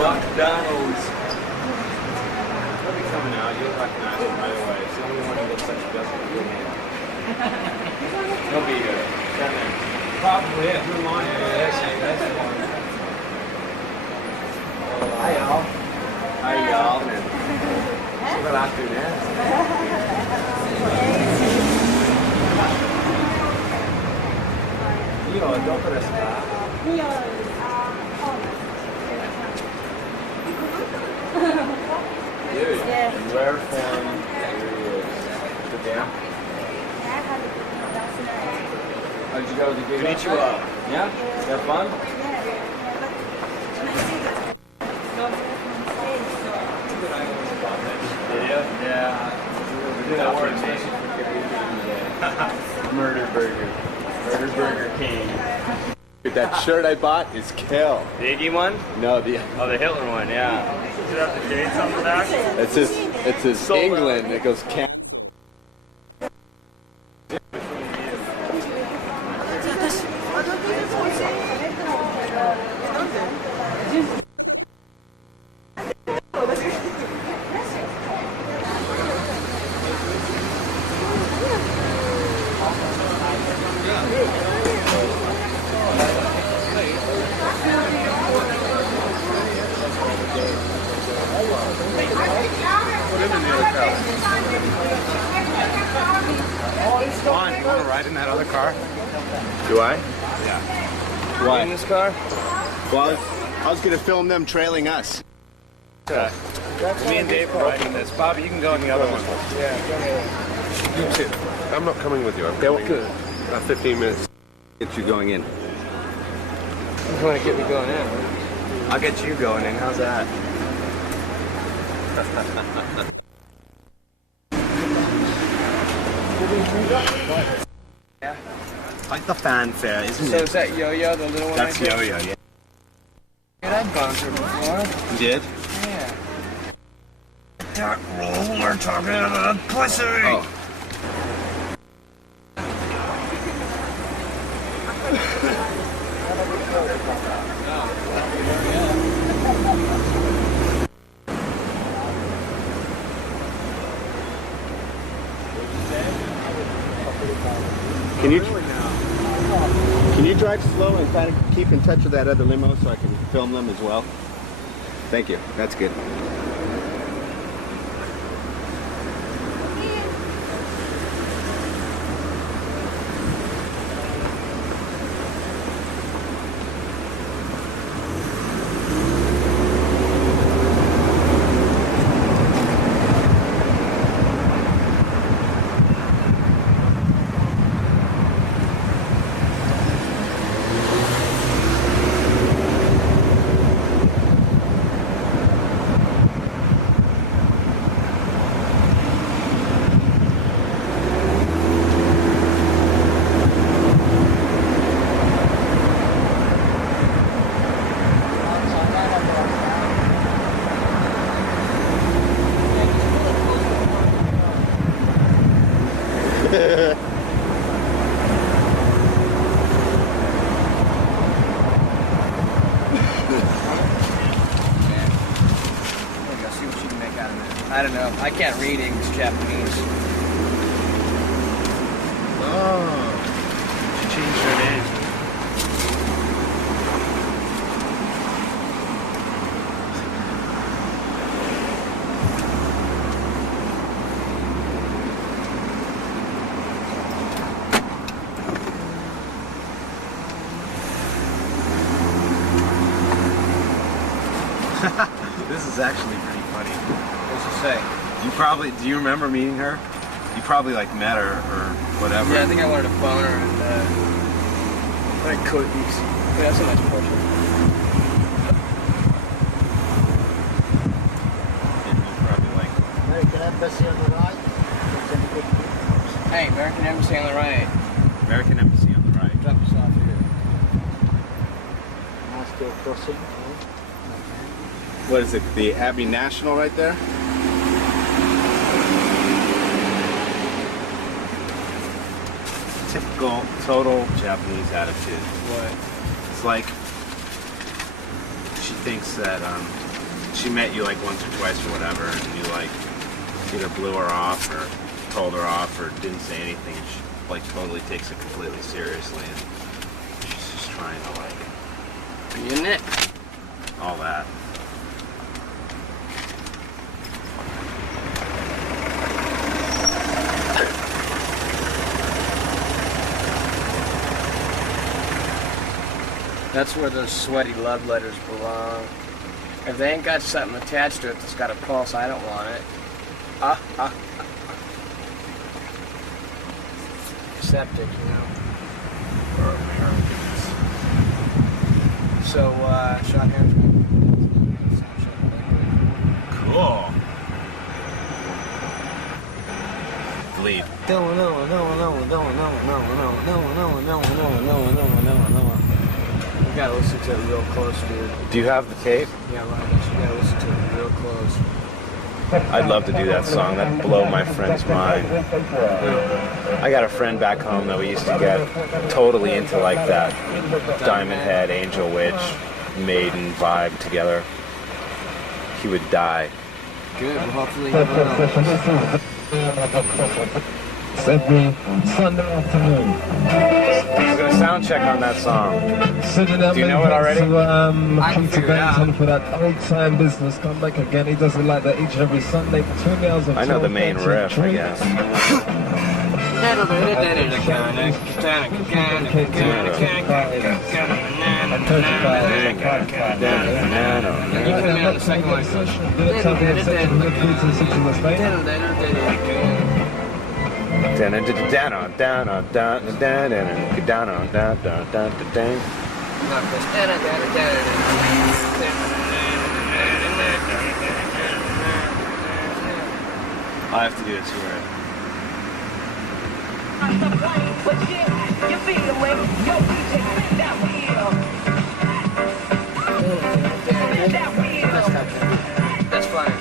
McDonald's. He'll be coming out. You'll recognize him right away. It's the only one who looks like he doesn't do it. He'll be here. Probably, yeah. Who am I? That's the one. Hi, y'all. Hi, y'all. See what I do next. Io dopo resta. Yeah. Where from? Japan. Oh, did you go to the gig? Konnichiwa. Yeah? Is that fun? Yeah. That works. Murder Burger. Murder Burger King. That shirt I bought is kill. The Iggy one? No, the Hitler one, yeah. Does it have the dates on the back? it says England. It goes Canada. Juan, you want to ride in that other car? Do I? Yeah. Why? In this car? Well, I was gonna film them trailing us. Okay. Me and Dave are riding this. Bobby, you can go in the other one. Yeah, go ahead. You too. I'm not coming with you. I'm coming. Good. 15 minutes. Get you going in. You want to get me going in? I'll get you going in. How's that? Yeah. Like the fanfare, isn't So is that Yo-Yo, the little one? That's right there? Yo-Yo, yeah. Dude, I've gone through before. You did? Yeah. That roller talking about pussy. Oh. Can you drive slow and kind of keep in touch with that other limo so I can film them as well? Thank you. That's good. I don't know. I can't read English, Japanese. Oh. She changed her name. This is actually pretty funny. What's she say? Do you remember meeting her? You probably like met her or whatever. Yeah, I think I wanted to phone her and like cookies. But that's a nice portrait. Probably like American Embassy on the right. Hey, American Embassy on the right. American Embassy on the right. Drop us off here. Nice crossing. What is it? The Abbey National right there? Typical, total Japanese attitude. What? It's like thinks that she met you like once or twice or whatever, and you like either blew her off or told her off or didn't say anything, and she like totally takes it completely seriously, and she's just trying to like be in it. All that. That's where those sweaty love letters belong. If they ain't got something attached to it that's got a pulse, I don't want it. Septic, you know. Or Americans. So, shot here. Cool. Leave. You gotta listen to it real close, dude. Do you have the tape? Yeah, right. You gotta listen to it real close. I'd love to do that song. That'd blow my friend's mind. I got a friend back home that we used to get totally into like that Diamond Head, Angel Witch, Maiden vibe together. He would die. Good, well hopefully you will. Every Sunday afternoon. We're gonna sound check on that song. Do you know it already? I can figure it out. For that old time business, come back again. He does it like that each and every Sunday for 2 hours of I know the main riff, I guess. You come in on the second one. I have to do it to her. That's fine.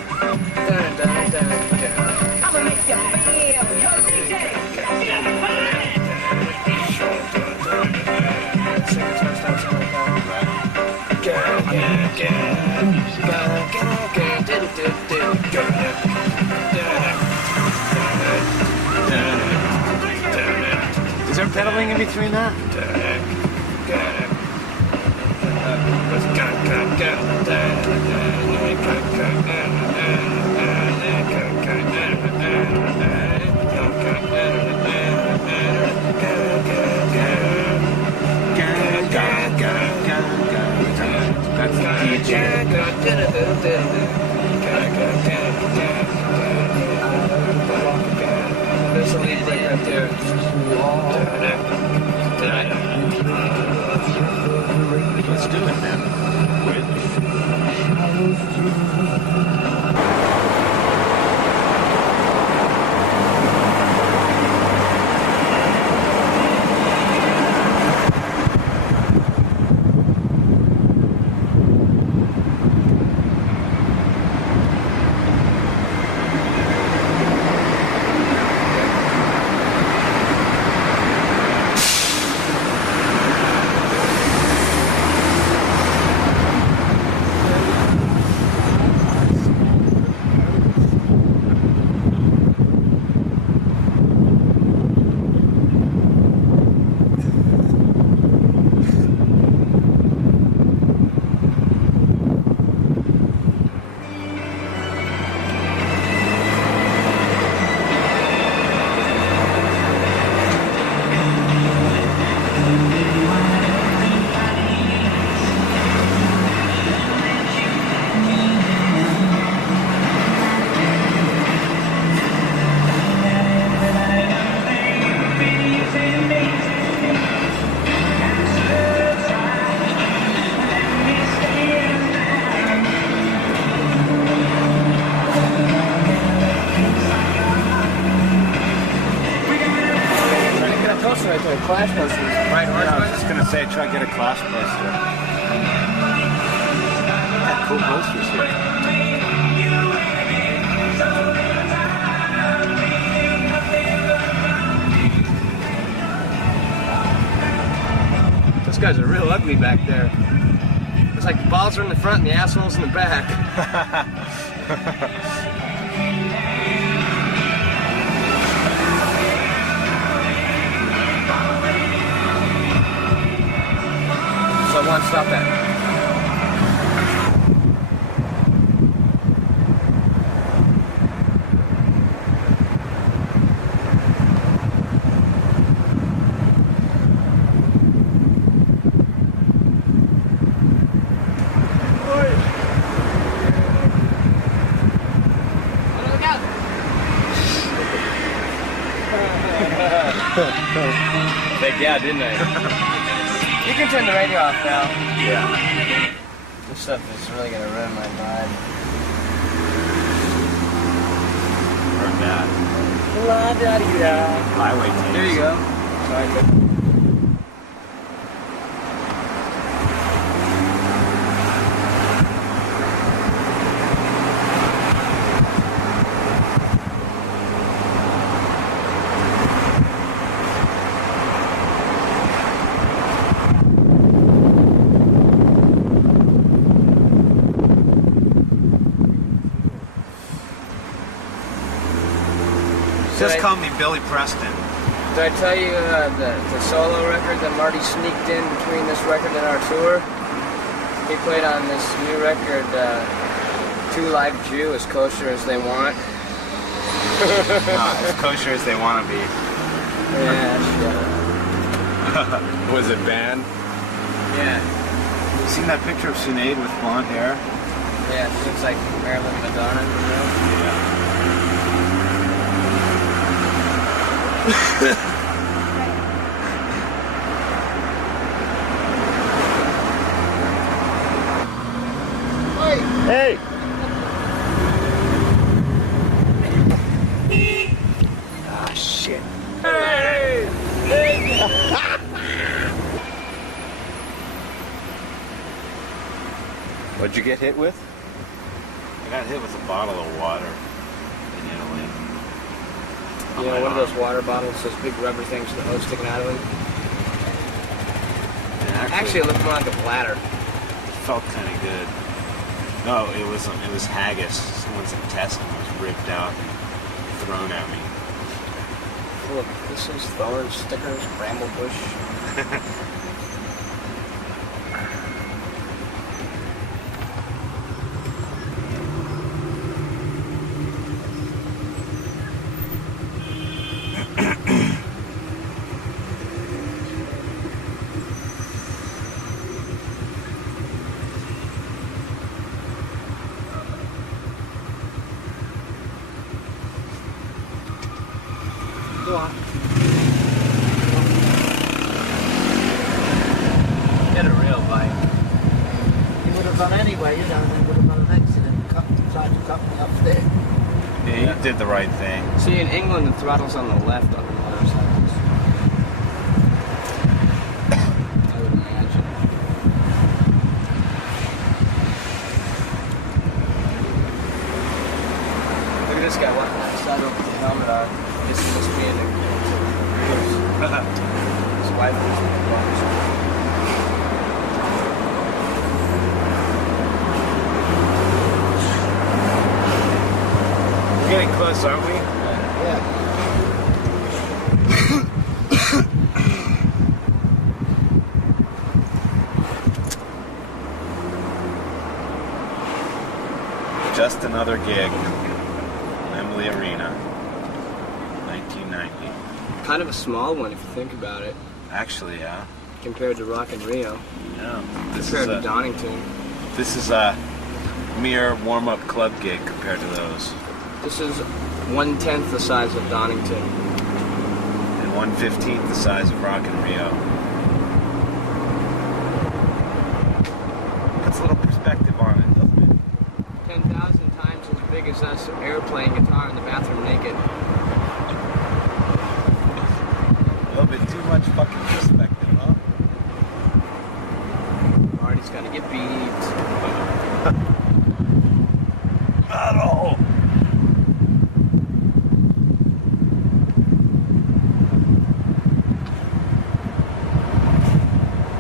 Is there pedaling in between that? That's the DJ. There's a lead break right there. Let's do it, man. Clash posters, right? Yeah, I was just gonna say, try to get a Clash poster. Got cool posters here. Those guys are real ugly back there. It's like the balls are in the front and the asshole's in the back. So one stop that. Like, yeah, didn't I? You can turn the radio off now. Yeah. This stuff is really gonna ruin my vibe. Heard that. La da dee da. Highway tapes. There you go. Sorry. Just call me Billy Preston. Did I tell you the solo record that Marty sneaked in between this record and our tour? He played on this new record, Two Live Jew, as kosher as they want. As kosher as they want to be. Yeah, shut up. Was it banned? Yeah. You seen that picture of Sinead with blonde hair? Yeah, it looks like Marilyn Madonna, you know? Yeah. Hey! Ah, shit. Hey! What'd you get hit with? I got hit with a bottle of water in Italy. You know, one of those water bottles, those big rubber things with the hose sticking out of them. And Actually, it looked more like a bladder. it felt kind of good. No, it was haggis. Someone's intestine was ripped out and thrown at me. Full of thistles, thorns, stickers, bramble bush. Go on. Get a real bike. You would have gone anyway, you know, and then would have got an accident. Tried to cut me up there. Yeah, you did the right thing. See, in England, the throttle's on the left on the motorcycles. I would imagine. Look at this guy walking outside with the helmet on. This must be in his wife was in the box. We're getting close, aren't we? Yeah. Just another gig. Emily Arena. 1990. Kind of a small one if you think about it, Actually, yeah. compared to Rock in Rio, Yeah. compared to Donington. This is a mere warm-up club gig compared to those. This is 1/10 the size of Donington. And 1/15 the size of Rock in Rio. Puts a little perspective on it, doesn't it? 10,000 times as big as us airplaying guitar in the bathroom naked. A little bit too much fucking perspective, huh? Marty's gonna get beat. Metal!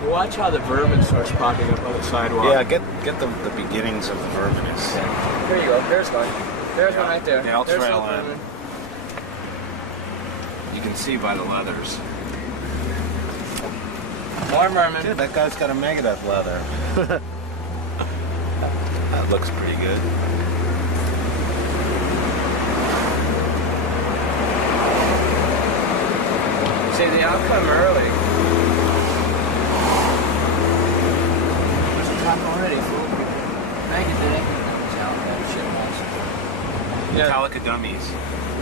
Watch how the vermin starts popping up on the sidewalk. Yeah, get the beginnings of the verminous. Here you go. There's one. There's one right there. Yeah, I'll There's trail no in. vermin. You can see by the leathers. More vermin. Dude, that guy's got a Megadeth leather. That looks pretty good. See, they all come early. There's a top already. Megadeth. Yeah. Metallica dummies.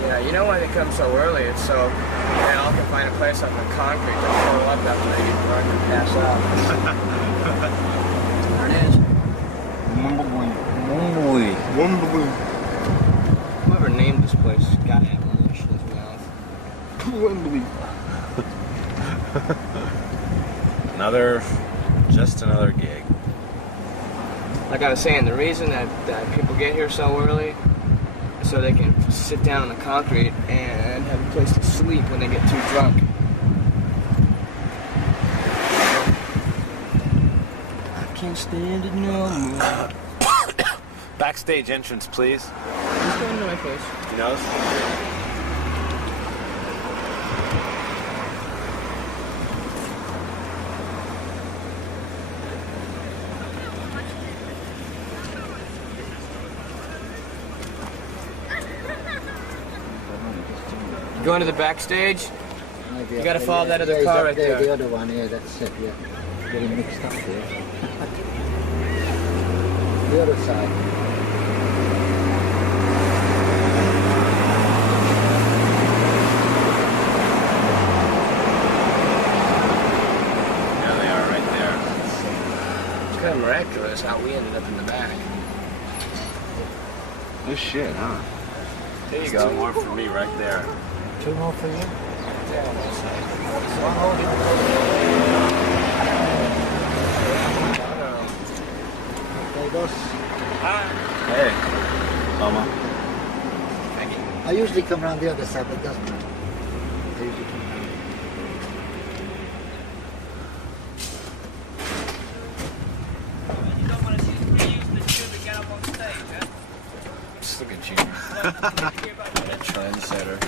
Yeah, you know why they come so early? It's so they all can find a place on the concrete to pull up after they get drunk and pass out. There it is. Whoever named this place has got to have a leash in his mouth. Just another gig. Like I was saying, the reason that people get here so early is so they can sit down on the concrete and have a place to sleep when they get too drunk. I can't stand it no more. Backstage entrance, please. Who's going to my place? He knows. Going to the backstage? Maybe You up gotta there, follow that other he's car up right there. there. The other one, yeah, that's it, yeah. Getting mixed up here. The other side. Yeah, they are right there. It's kind of miraculous how we ended up in the back. No shit, huh? There you Two go. more for me right there. Two more for you? There goes. Hey, Mama. I usually come around the other side, but it doesn't matter. I usually come around. Just look at you. A trendsetter.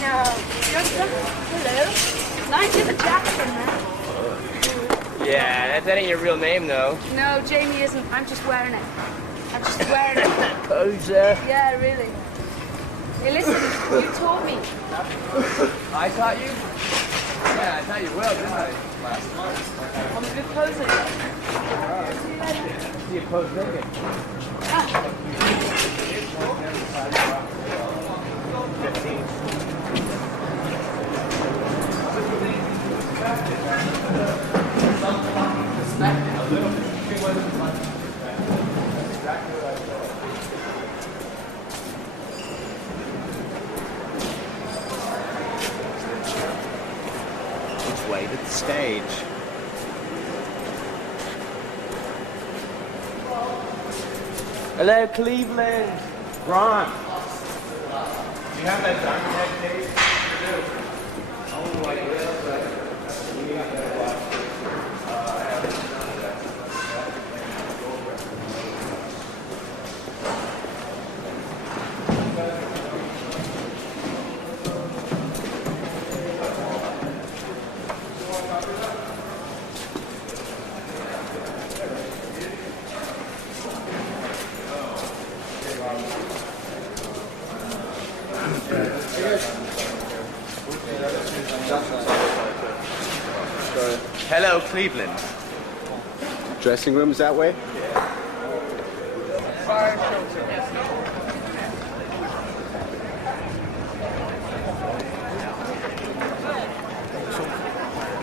No. Hello. Nice to have a Jackson, man. Yeah, that ain't your real name though. No, Jamie isn't. I'm just wearing it. I'm just wearing it. Poser. Yeah, really. Hey, listen, you told me. I taught you? Yeah, I taught you well, didn't I? Last month. I'm a good poser. See you later. You pose naked. Let's wait at the stage. Hello, Cleveland. Ron. Do you have that diamond head case? Oh, like this, but you got that watch. Hello, Cleveland. Dressing room's that way?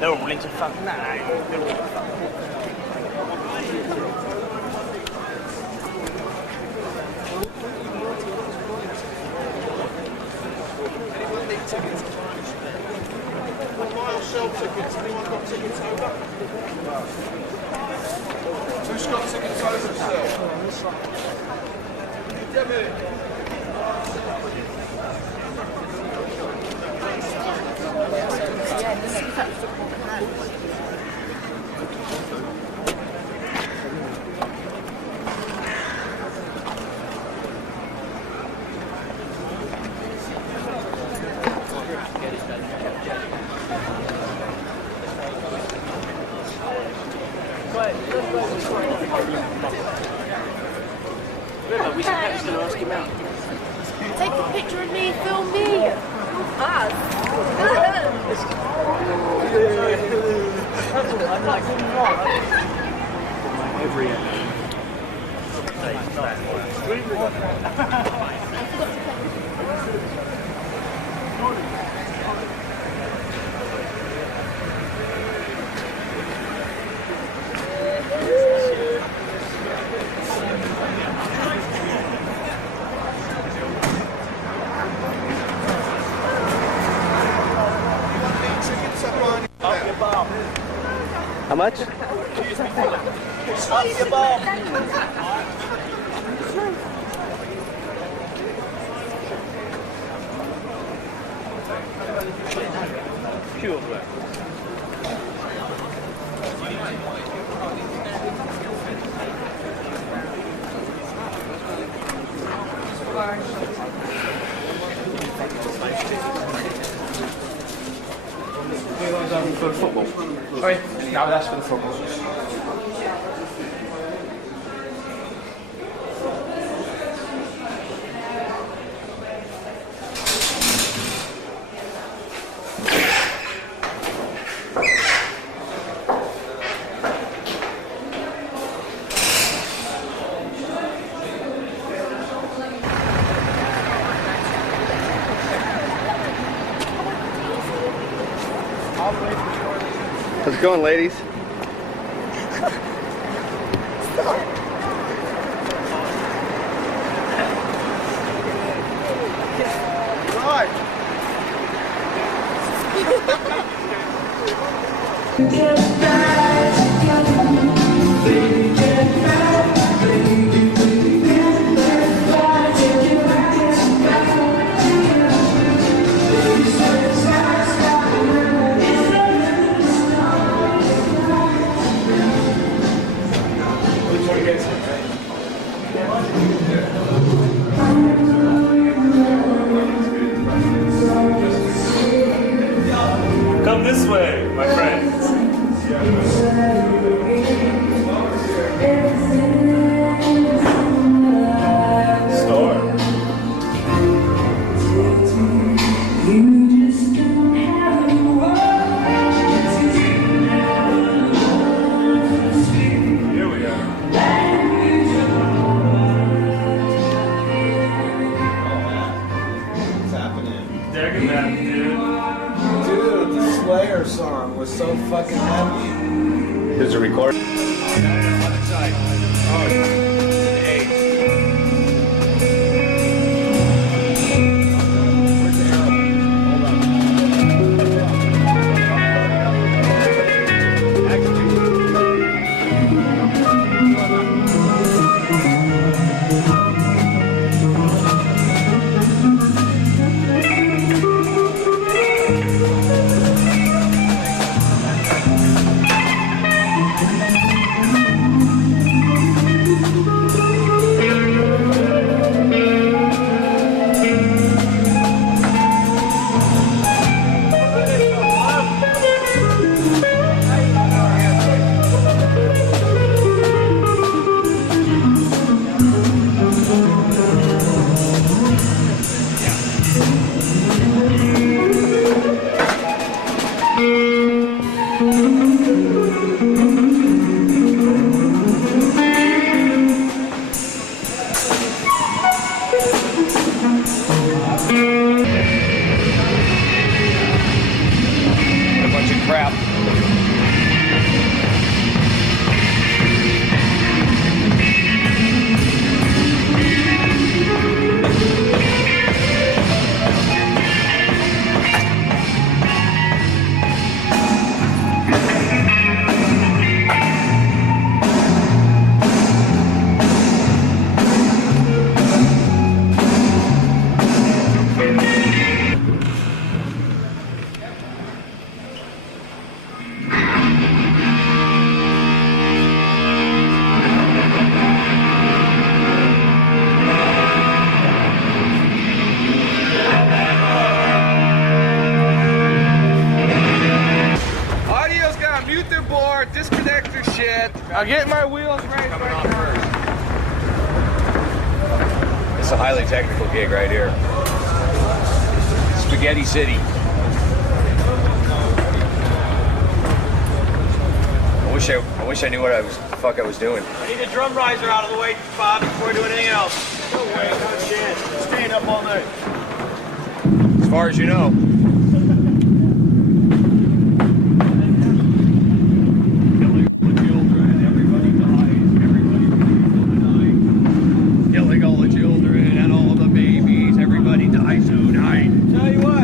Roligt så fan, nej. Shelter tickets? Anyone got tickets over? Who's got tickets over still? Give me. We should ask him out. Take a picture of me, film me. Us. How much? For the football. Sorry? No, that's for the football. How's it going, ladies? Come this way, my friends. Store. Here we are. What's happening? Derek and Matt, dude. Dude, the Slayer song was so fucking heavy. Here's a record. a highly technical gig right here. Spaghetti City. I wish I knew what the fuck I was doing. I need a drum riser out of the way, Bob, before I do anything else. No way, no chance. Staying up all night. As far as you know. Killing all the children and all the babies. Everybody dies tonight. Tell you what.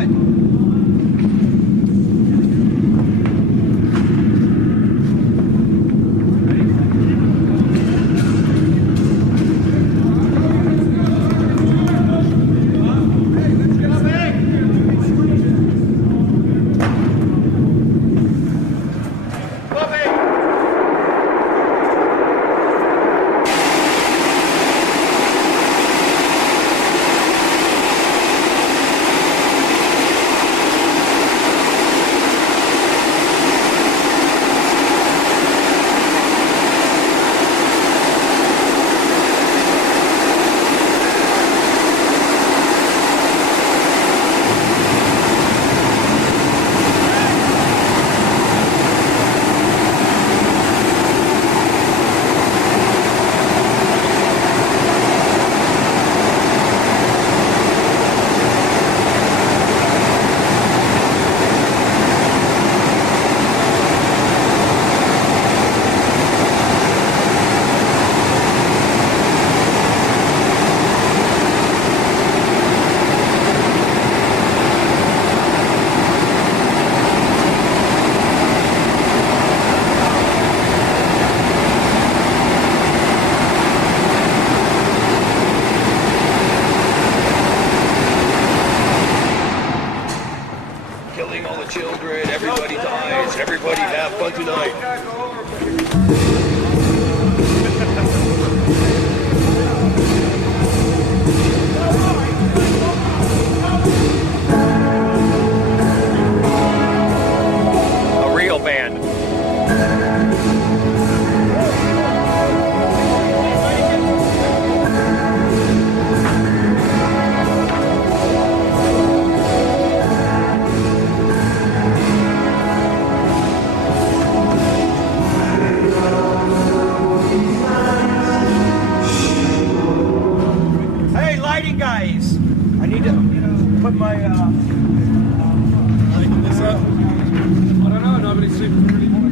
Killing all the children, everybody dies, everybody have fun tonight. A real band. Hey, lighting guys. I need to put my, Lighting this up? I don't know, nobody's sleeping really well.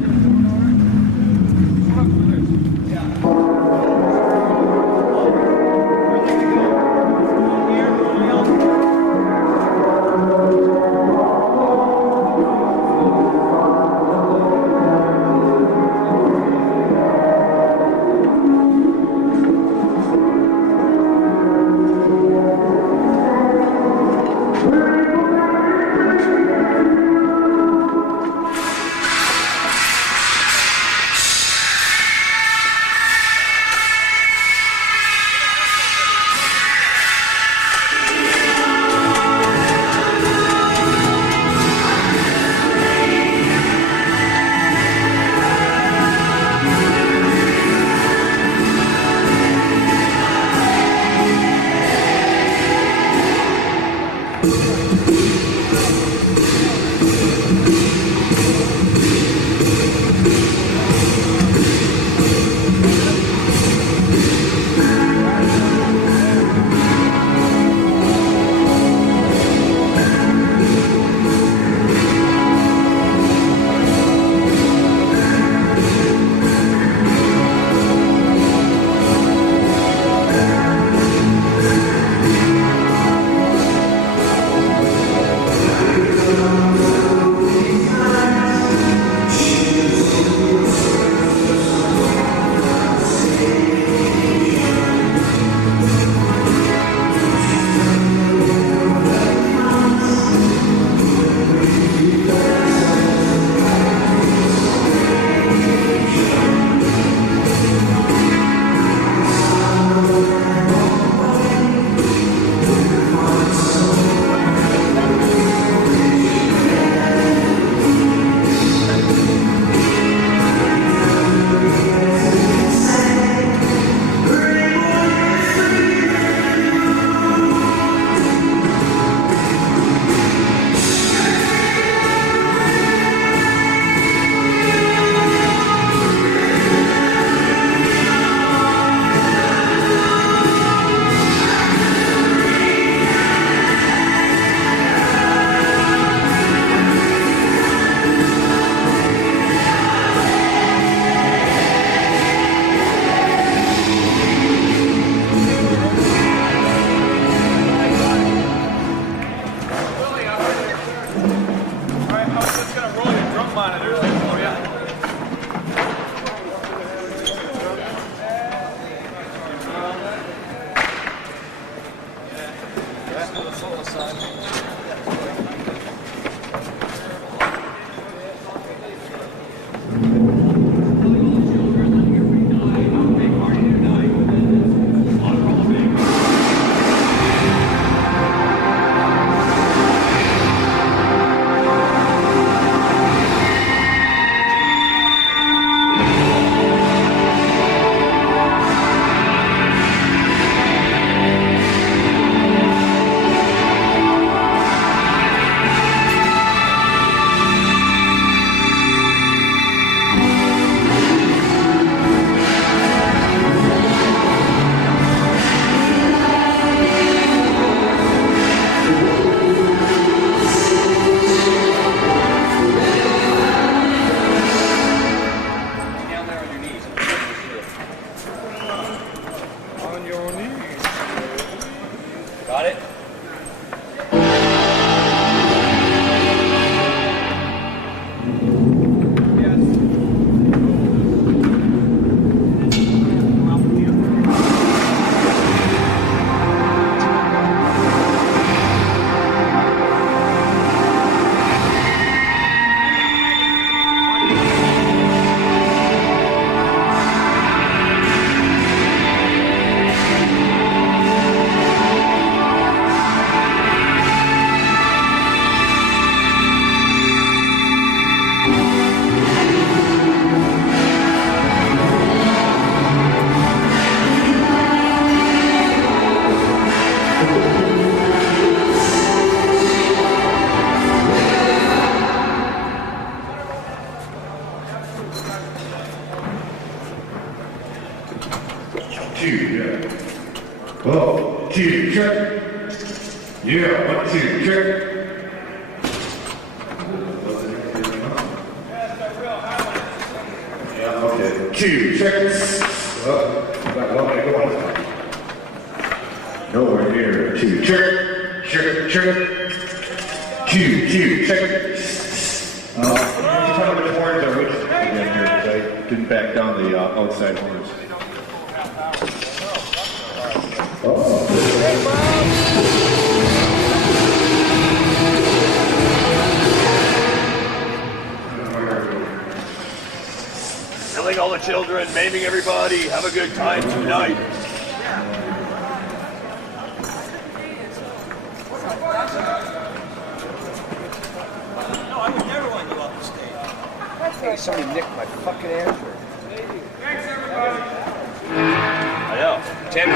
Got it? One, two, check. Yeah, 1, 2, check. Yeah, okay. 2 seconds. Go on. Nowhere near 2. Check. 2 seconds. Tell me which horns are which again here, because I didn't back down the outside horns. Killing all the children, maiming everybody, have a good time tonight. No, I would never want to go off the stage. Hey, somebody nicked my fucking answer. Thanks, everybody. I know. Tim.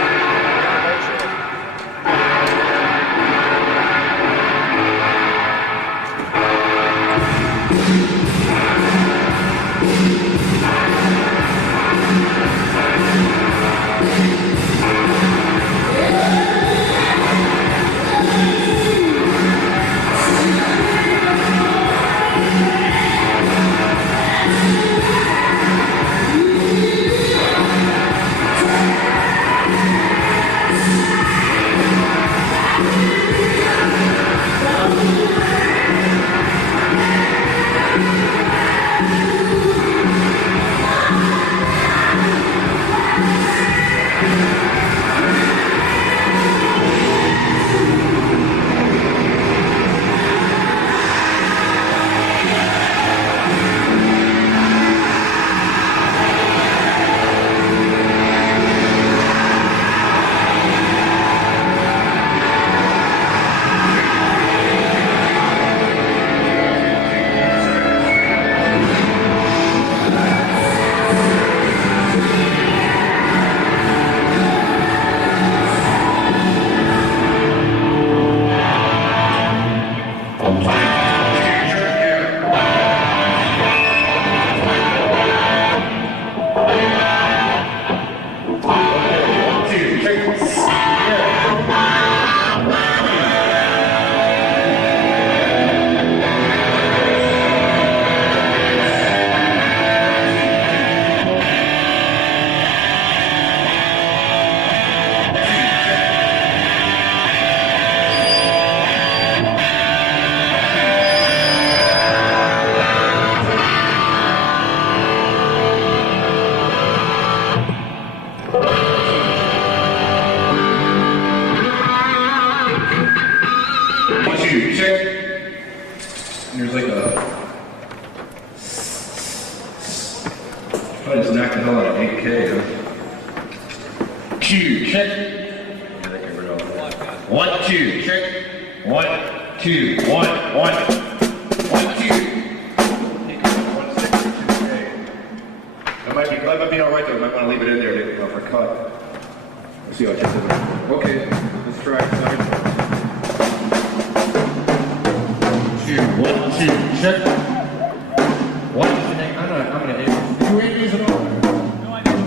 1, 2, check. 1, 2, 1, 1. 1, 2. That might be alright though. I might want to leave it in there for cut. Let's see how it just is. Okay, let's try it. 2, 1, 2, check. 1. I'm gonna hit. You ain't using it all. No, I didn't.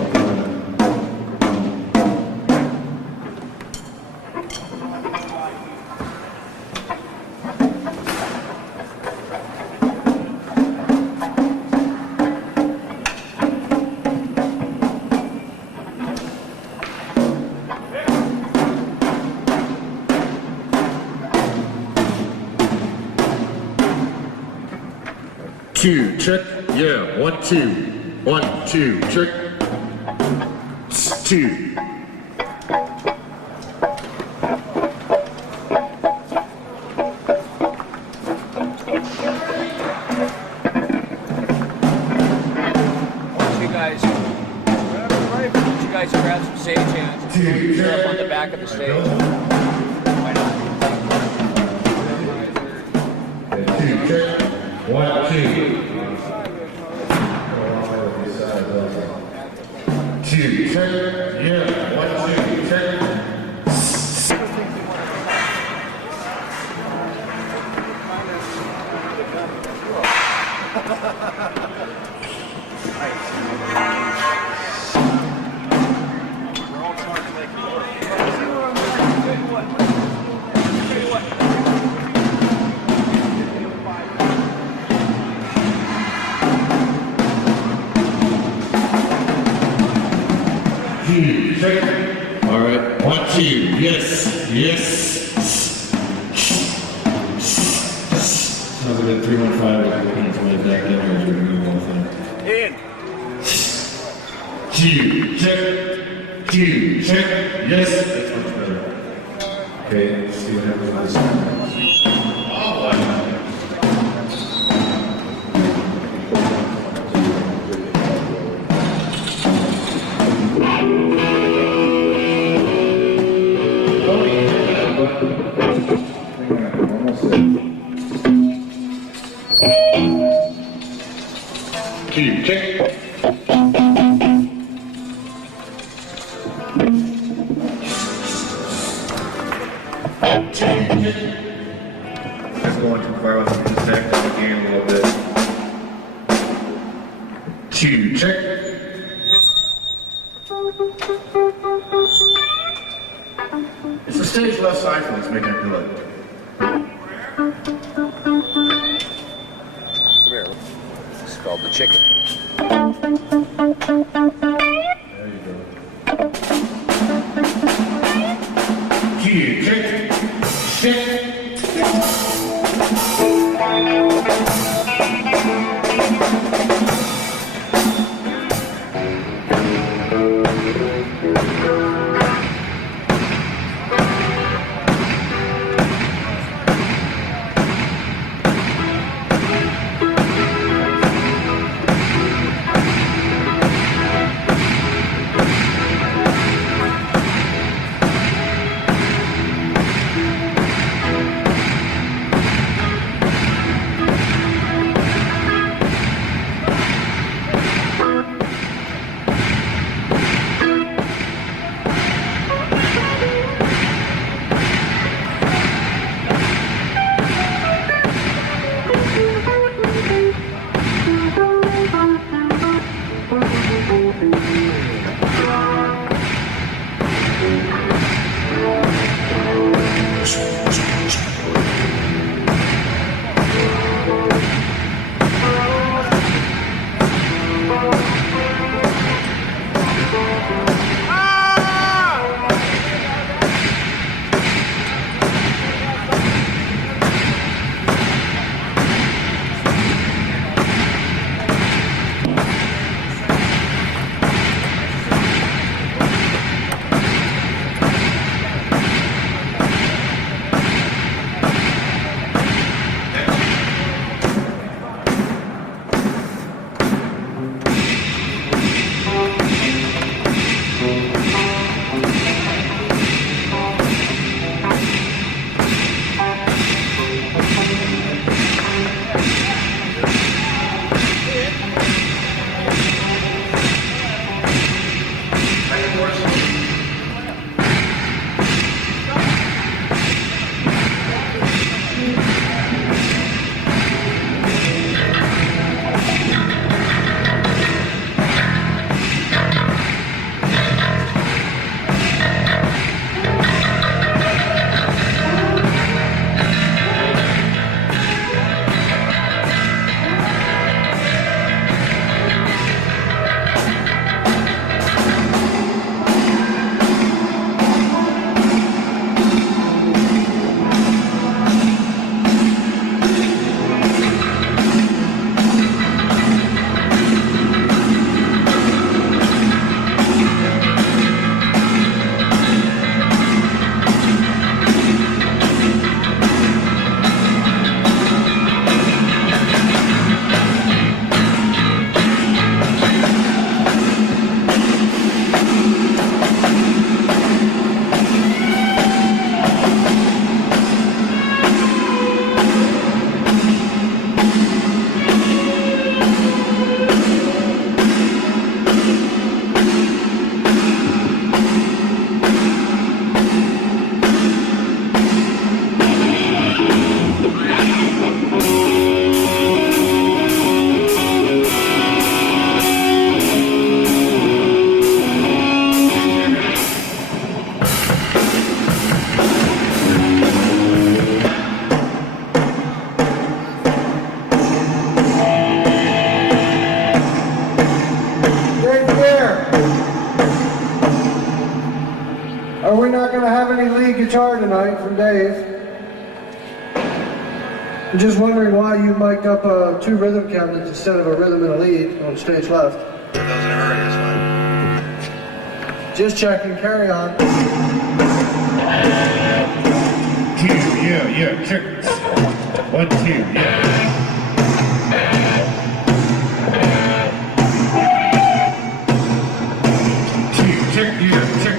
2, check. Yeah, 1, 2. 1, 2, check. 2. You guys grab some sage hands and you're up on the back of the stage. Why not? 2, check. 1, 2. 2, check. Yeah, 1, 2, check. Check. All right. 1, 2. Yes. Yes. Sounds like a 315 is looking into my back end here. We're going to go In. 2. Check. 2. Check. Yes. That's much better. Okay. Let's see what happens with this one. Check. That's going too far with the sec again a little bit. 2, check. It's the stage left side for this making it good. Come here. It's called the chicken. There you go. 2, check. Check. playing lead guitar tonight from Dave. I'm just wondering why you mic'd up 2 rhythm cabinets instead of a rhythm and a lead on stage left. Just checking, carry on. 2, yeah, check. 1, 2, yeah. 2, check, yeah, check.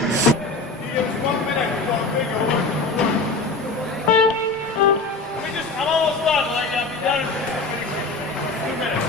I'm almost done, like I'll be done in 2 minutes.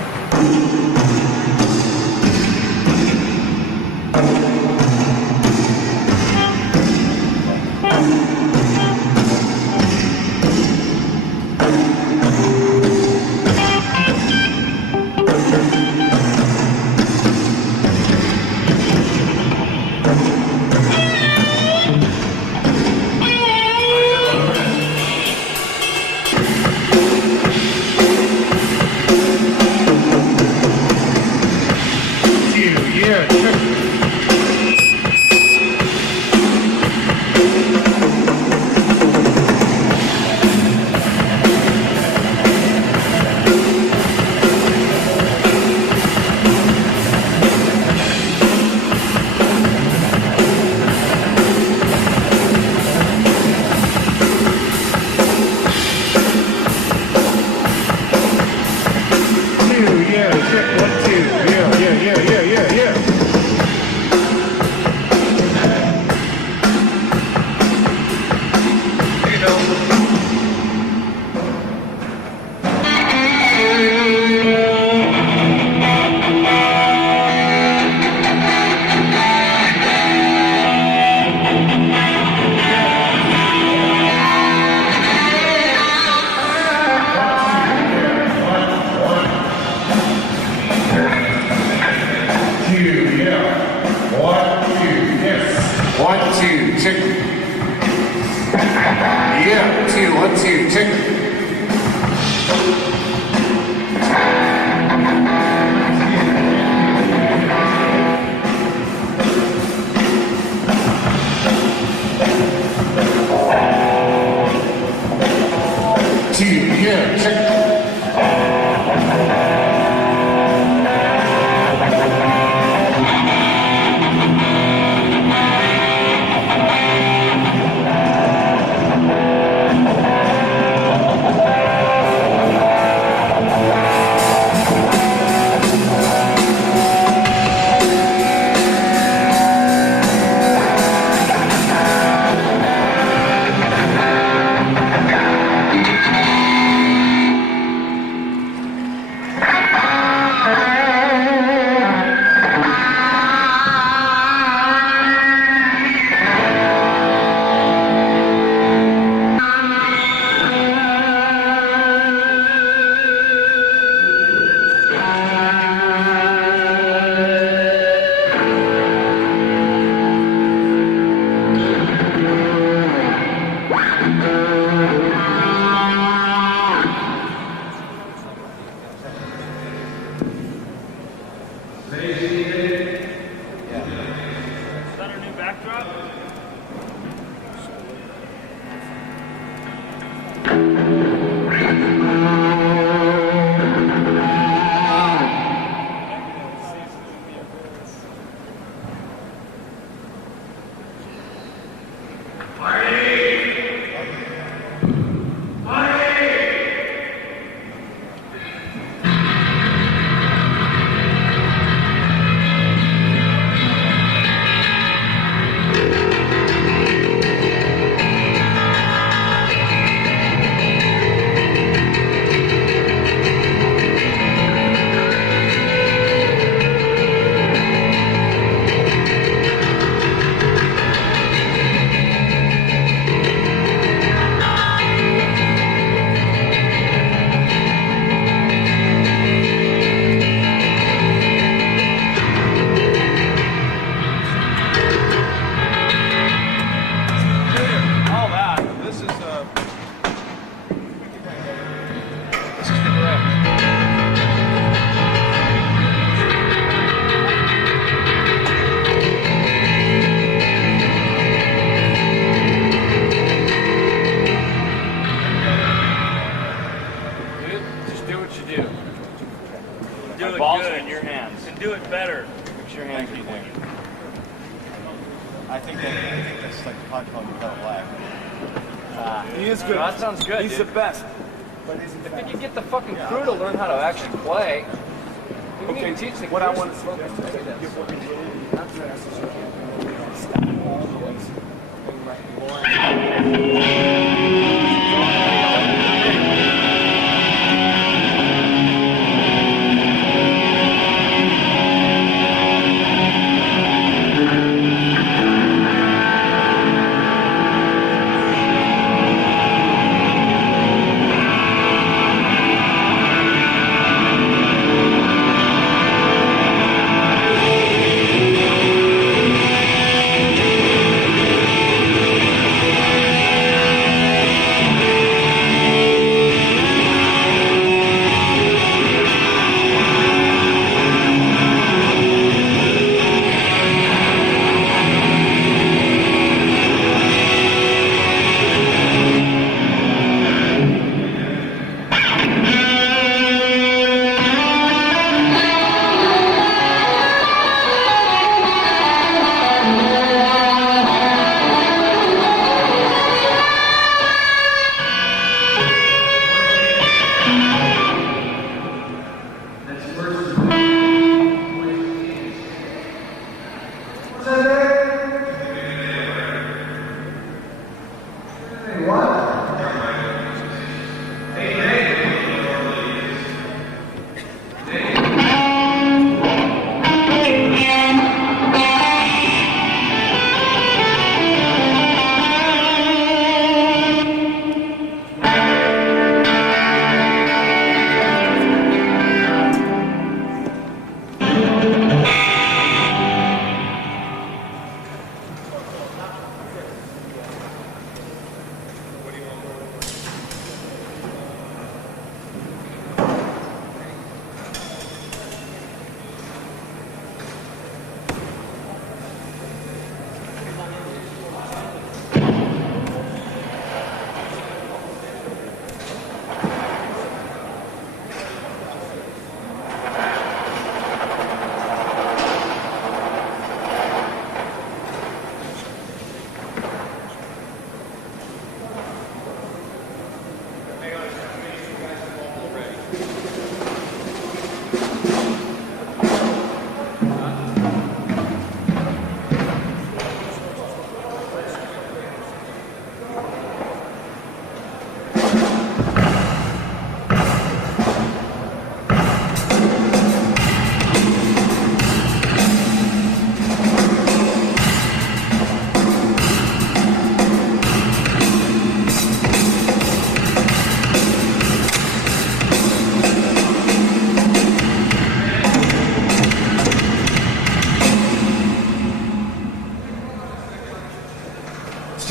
He is good. That sounds good. He's dude. the best. If you could get the fucking crew to learn how to actually play, you can even teach the What I want to focus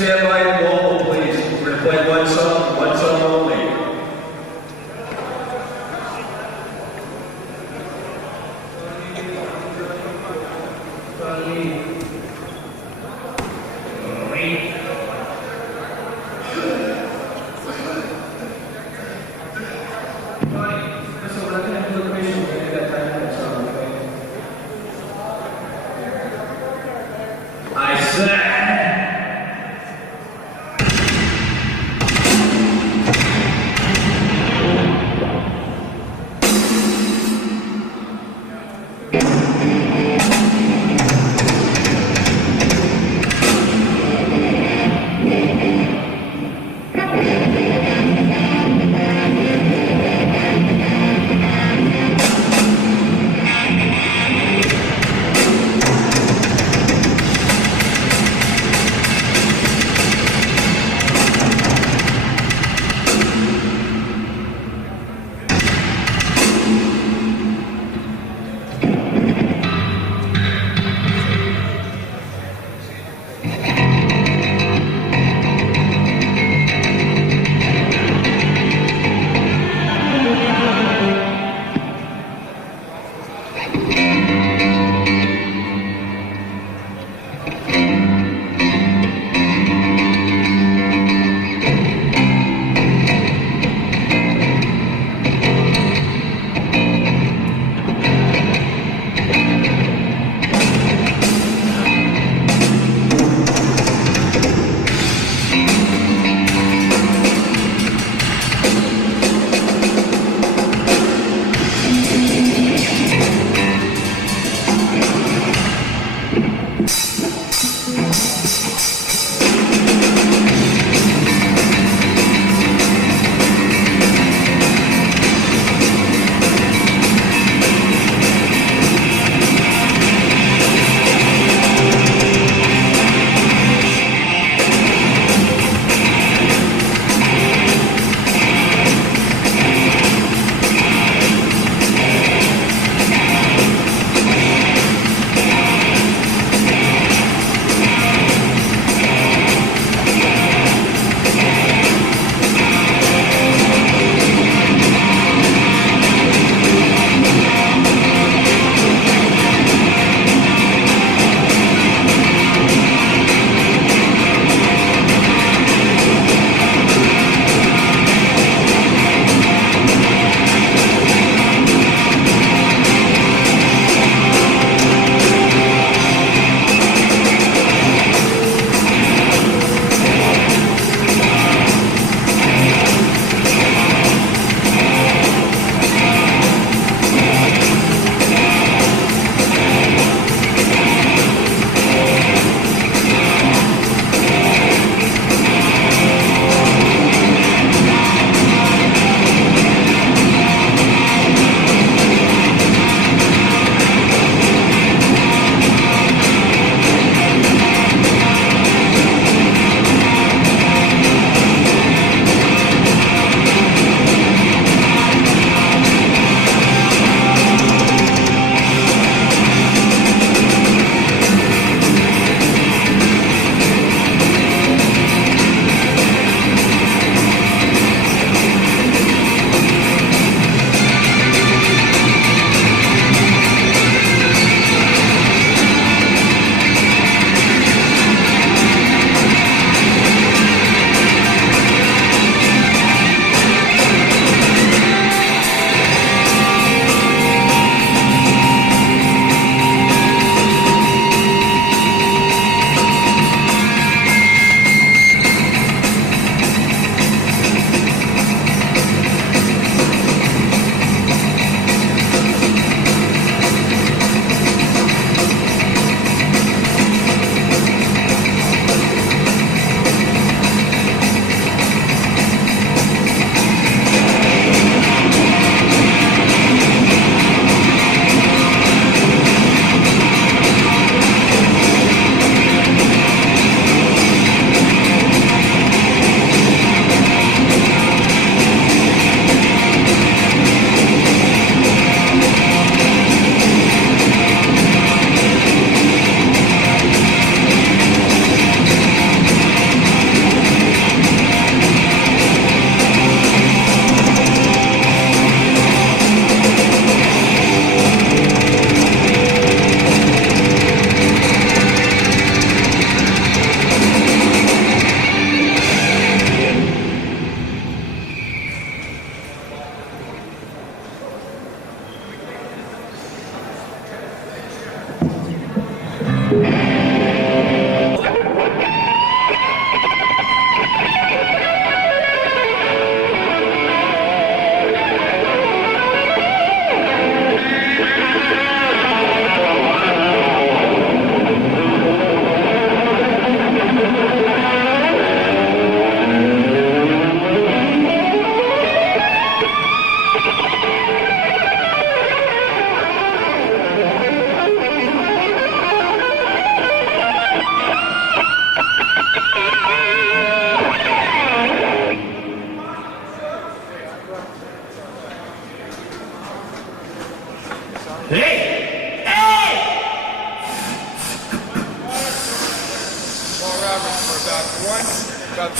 Stand by and roll, please. We're going to play one song only. I said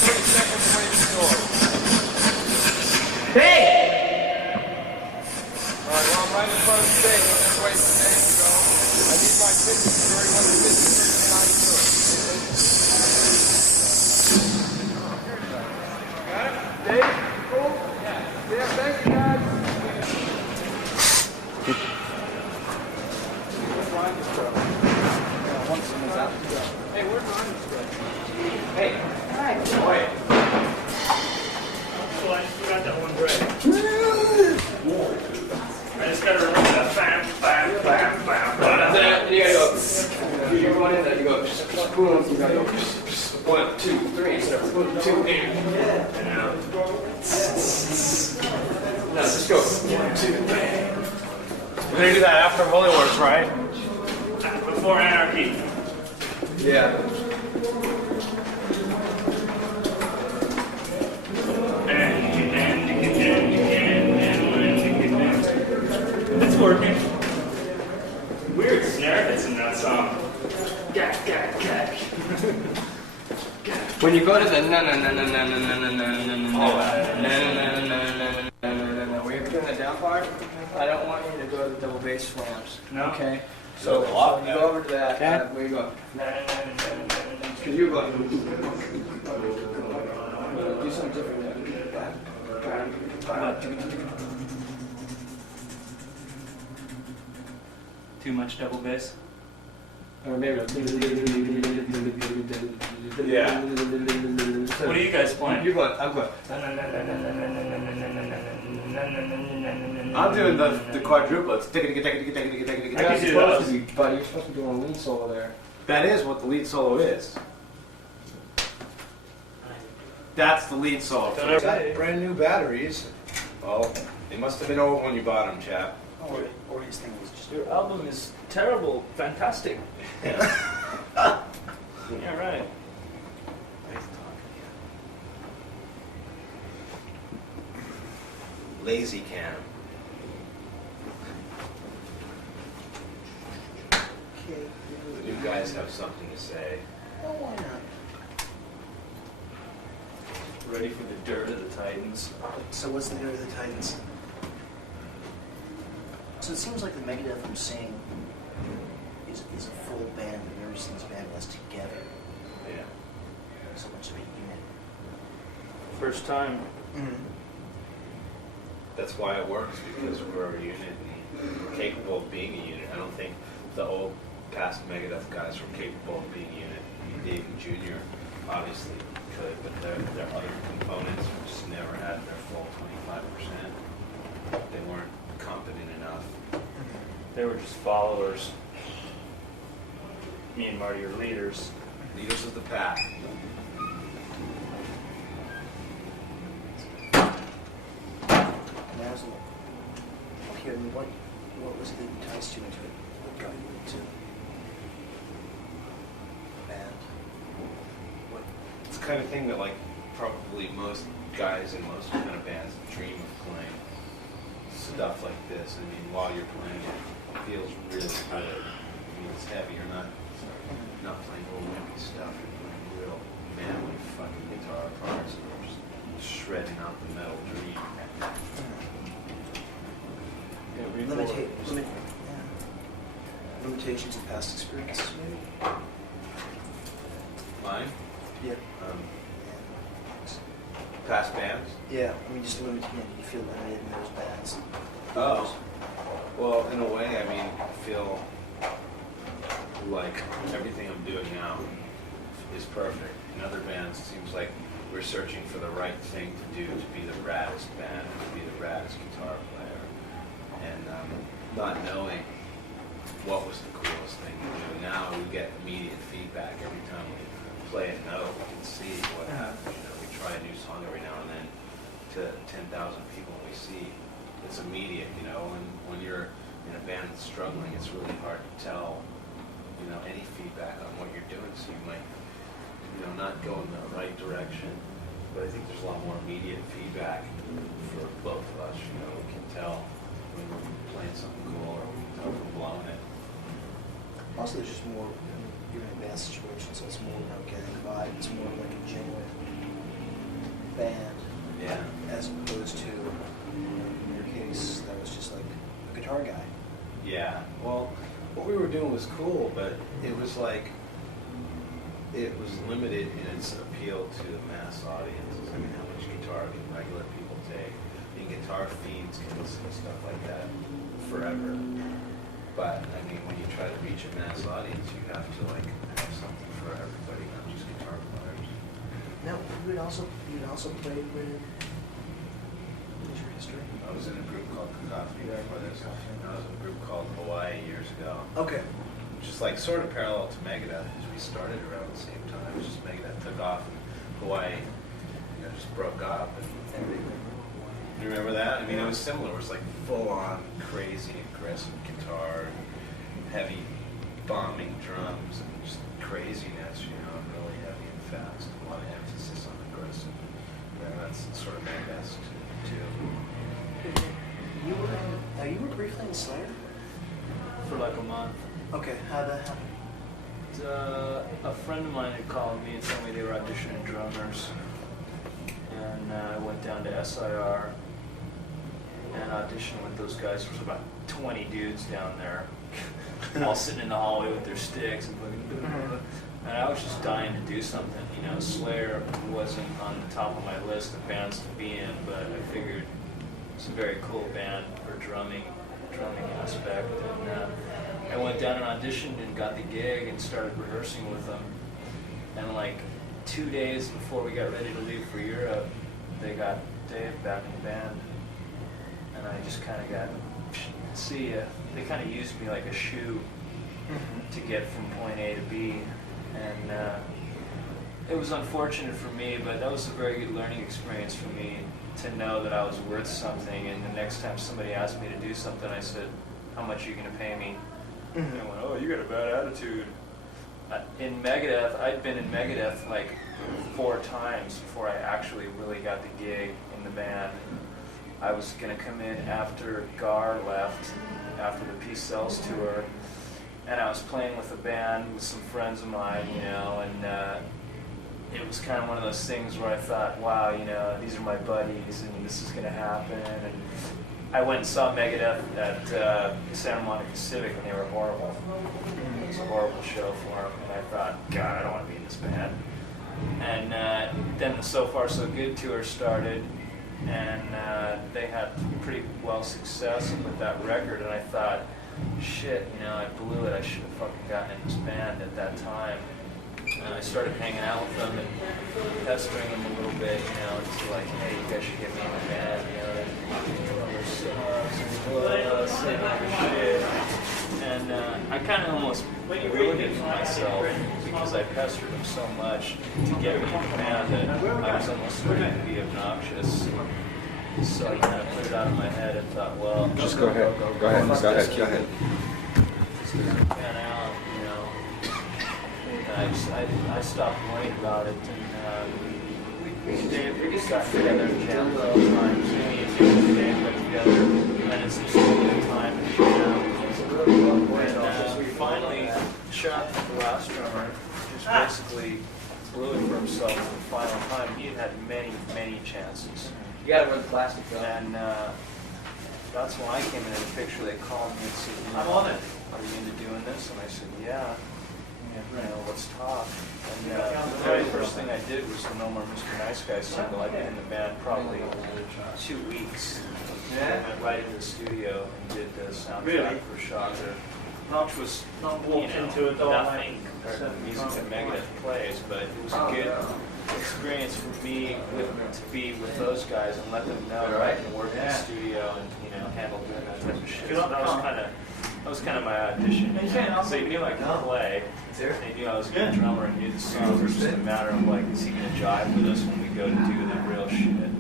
30 seconds away from the door. Hey! All right, well, I'm right in front of the stage. I'm just waiting for Dave to go. I need my 50 where he wants 50 line to it. Got it? Dave? Cool? Yeah, thank you, guys. Where's Ryan's truck? Yeah, once someone's out. Hey, where's Ryan's truck? Hey. Hi. Wait. So I just forgot that one bread. I just gotta remember that. Bam, bam, bam, bam, bam. Then you gotta go. You're going in there. You go. Boom. You gotta go. 1, 2, 3. Instead of 1, 2, 8. No, just go. 1, 2, 3. We're gonna do that after Holy Wars, right? Before Anarchy. Yeah. It's working. Weird snare hits in that song. Gak, gak, gak. When you go to the no, where you're doing the down part, I don't want you to go to the double bass slams. No. Okay. So when you go over to that, where you go? Because you're going. Do something different. Too much double bass. Or maybe. Yeah. What are you guys playing? You're going. I'm going. I'm doing the quadruplets. I can do those. But you're supposed to be doing a lead solo there. That is what the lead solo is. That's the lead solo. Got brand new batteries. Oh, they must have been old when you bought them, chap. Or his thing was just. Your album is terrible, fantastic. Yeah. Yeah, right. Lazy Cam. The new guys have something to say. Oh, why not? Ready for the dirt of the Titans. So what's the dirt of the Titans? So it seems like the Megadeth I'm seeing is a full band. I've never seen this band that's together. Yeah. So much of a unit. First time. That's why it works, because we're a unit and we're capable of being a unit. I don't think the old past Megadeth guys were capable of being a unit. Dave Jr. obviously could, but their other components just never had their full 25%. They weren't competent enough. They were just followers. Me and Marty are leaders. Leaders of the pack. Okay, and what was it that enticed you into it? What got you into the band? What? It's the kind of thing that, like, probably most guys in most kind of bands dream of playing. Stuff like this. I mean, while you're playing it feels really good. I mean, it's heavy. You're not playing little wimpy stuff. You're playing real manly fucking guitar parts. And you're just shredding out the metal dream. Limitations of past experiences, maybe? Mine? Yeah. Past bands? Yeah, I mean, just limited. You feel limited in those bands. Oh. Well, in a way, I mean, I feel like everything I'm doing now is perfect. In other bands, it seems like we're searching for the right thing to do to be the raddest band, to be the raddest guitar player, and not knowing what was the coolest thing to do. Now we get immediate feedback every time we play a note. We can see what happens. You know, we try a new song every now and then to 10,000 people, and we see it's immediate. You know, and when you're in a band that's struggling, it's really hard to tell, you know, any feedback on what you're doing. So you might, you know, not go in the right direction. But I think there's a lot more immediate feedback for both of us. You know, we can tell when we're playing something cool, or we can tell if we're blowing it. Also, there's just more, you're in a band situation, so it's more about getting a vibe. It's more like a genuine band. Yeah. As opposed to, in your case, that was just like a guitar guy. Yeah. Well, what we were doing was cool, but it was like, it was limited in its appeal to the mass audience. I mean, how much guitar can regular people take? I mean, guitar fiends can listen to stuff like that forever. But, I mean, when you try to reach a mass audience, you have to, like, have something for everybody, not just guitar players. Now, you'd also played with, what was your history? I was in a group called Cacophony before this. I was in a group called Hawaii years ago. Okay. Just like sort of parallel to Megadeth, because we started around the same time. It was just Megadeth took off and Hawaii, just broke up. And you remember that? I mean, it was similar. It was like full-on crazy, aggressive guitar, heavy bombing drums, and just craziness, really heavy and fast. A lot of emphasis on aggressive. And that's sort of Megadeth too. You were briefly in Slayer? For like a month. Okay, how'd that happen? A friend of mine had called me and told me they were auditioning drummers. And I went down to SIR and auditioned with those guys. There was about 20 dudes down there, all sitting in the hallway with their sticks and fucking. And I was just dying to do something. Slayer wasn't on the top of my list of bands to be in, but I figured it's a very cool band for drumming aspect. And I went down and auditioned and got the gig and started rehearsing with them. And like 2 days before we got ready to leave for Europe, they got Dave back in the band. And I just kind of got, see ya. They kind of used me like a shoe to get from point A to B. And it was unfortunate for me, but that was a very good learning experience for me to know that I was worth something. And the next time somebody asked me to do something, I said, how much are you going to pay me? And I went, oh, you got a bad attitude. In Megadeth, I'd been in Megadeth like 4 times before I actually really got the gig in the band. I was going to come in after Gar left, after the Peace Cells tour, and I was playing with a band with some friends of mine, and it was kind of one of those things where I thought, wow, these are my buddies, and this is going to happen. And I went and saw Megadeth at Santa Monica Civic, and they were horrible. It was a horrible show for them, and I thought, God, I don't want to be in this band. And then the So Far So Good tour started, and they had pretty well success with that record, and I thought, shit, I blew it. I should have fucking gotten in this band at that time. And I started hanging out with them and pestering them a little bit, just like, hey, you guys should get me in the band, shit. And I kind of almost ruined it for myself because I pestered them so much to get me in the band that I was almost starting to be obnoxious. So I kind of put it out of my head and thought, well, just go ahead. Go ahead. Pan out, And I stopped worrying about it, and we just got together and jammed all the time. So me and Dave got together, and it's just a good time to jam. And we finally shot the last drummer, just basically blew it for himself for the final time. He had many, many chances. You gotta run plastic though. And that's when I came into the picture. They called me and said, I'm on it. Are you into doing this? And I said, yeah. Let's talk. And the very first thing I did was the No More Mr. Nice Guy single. I'd been in the band probably 2 weeks. I went right into the studio and did the soundtrack for Shocker, which was nothing compared to the music that Megadeth plays, but it was a good experience for me to be with those guys and let them know that I can work in the studio and handle that type of shit. So that was kind of my audition. They knew I could play. They knew I was a good drummer and knew the songs. It was just a matter of like, is he going to jive with us when we go to do the real shit?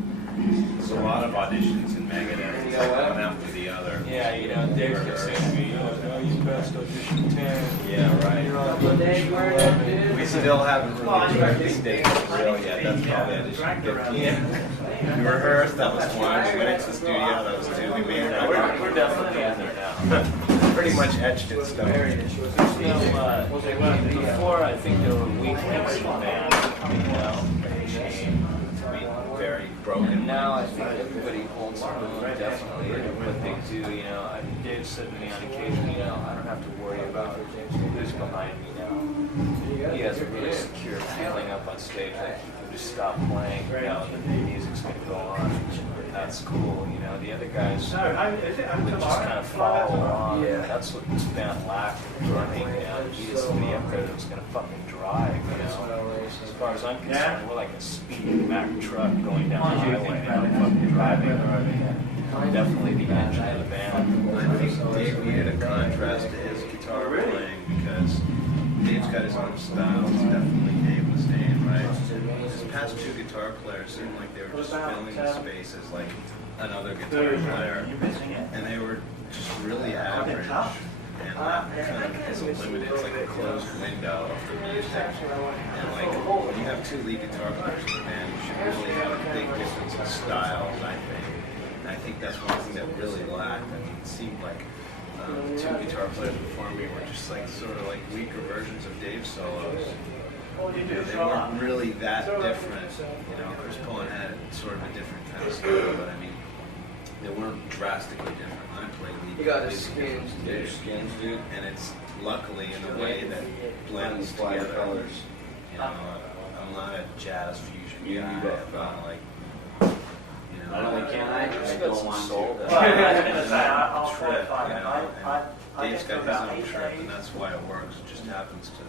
There's a lot of auditions in Megadeth. It's like one after the other. Yeah, Dave kept saying to me, no, you passed audition 10. Yeah, right. You're on audition 11. We still haven't really tracked these dates for real yet. That's probably audition 15. We rehearsed, that was 1. We went into the studio, that was 2. We made it. We're definitely in there now. Pretty much etched in stone. Before, I think there were weekends in the band, Very broken. And now I think everybody holds their own, definitely, in what they do. You know, Dave said to me on occasion, you know, I don't have to worry about who's behind me now. He has a really secure feeling up on stage, like he can just stop playing, you know, and the music's going to go on. That's cool, you know. The other guys would just kind of follow along. Yeah. That's what this band lacked in drumming. You know, you needed somebody up there that was going to fucking drive, you know. As far as I'm concerned, we're like a speeding Mack truck going down the highway, not fucking driving. Definitely the engine of the band. I think Dave needed a contrast to his guitar playing because Dave's got his own style. It's definitely Dave Mustaine, right? His past two guitar players seemed like they were just filling the space as like another guitar player, and they were just really average. And that kind of is a limited, it's like a closed window of the music. And like, when you have two lead guitar players in the band, you should really have a big difference in styles, I think. And I think that's one thing that really lacked. I mean, it seemed like the two guitar players before me were just like sort of like weaker versions of Dave's solos. You know, they weren't really that different. You know, Chris Pullen had sort of a different kind of style, but I mean, they weren't drastically different. I play lead. You got his skins, dude, and it's luckily in a way that blends together. Colors. You know, I'm not a jazz fusion guy. I'm not like, you know, Not only can I go on soul. trip, you know, and Dave's got his own trip, and that's why it works. It just happens to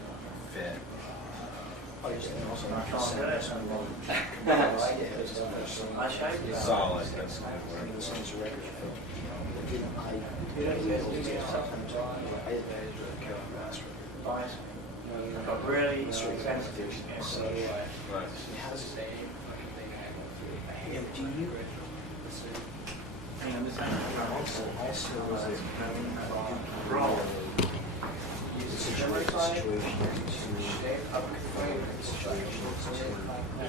fit. Solid, that's a good word. But really, it's expensive. So, do you?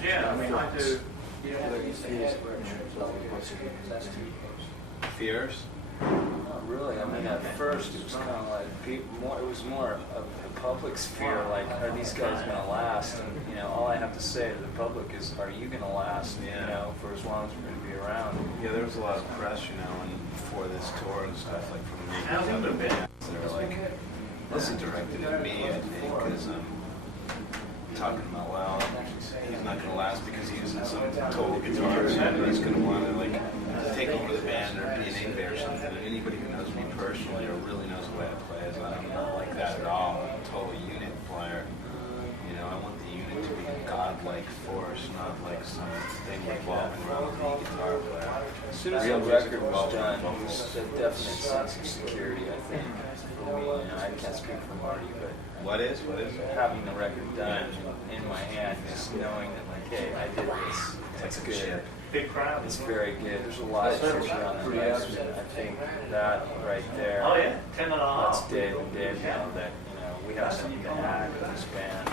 Yeah, I mean, I do. Fears? Not really. I mean, at first it was kind of like it was more of the public's fear, like, are these guys going to last? And you know, all I have to say to the public is, are you going to last? You know, for as long as we're going to be around. Yeah, there was a lot of press, you know, and before this tour and stuff, like from the other bands. They were like, this is directed at me, I think, because I'm talking about, well, he's not going to last because he uses some total guitar, and he's going to want to like take over the band or be an A or something. And anybody who knows me personally or really knows the way I play is I'm not like that at all. I'm a total unit player. You know, I want the unit to be a godlike force, not like some thing revolving around the guitar player. As soon as the record was done, it was a definite sense of security, I think, for me. You know, I can't speak for Marty, but What is? having the record done in my hand, just knowing that, like, hey, I did this. It's good. Big crowd. It's very good. There's a lot of energy on the record. I think that right there. Oh yeah, 10 and a half. That's Dave and Dave now that, you know, we have something to add with this band.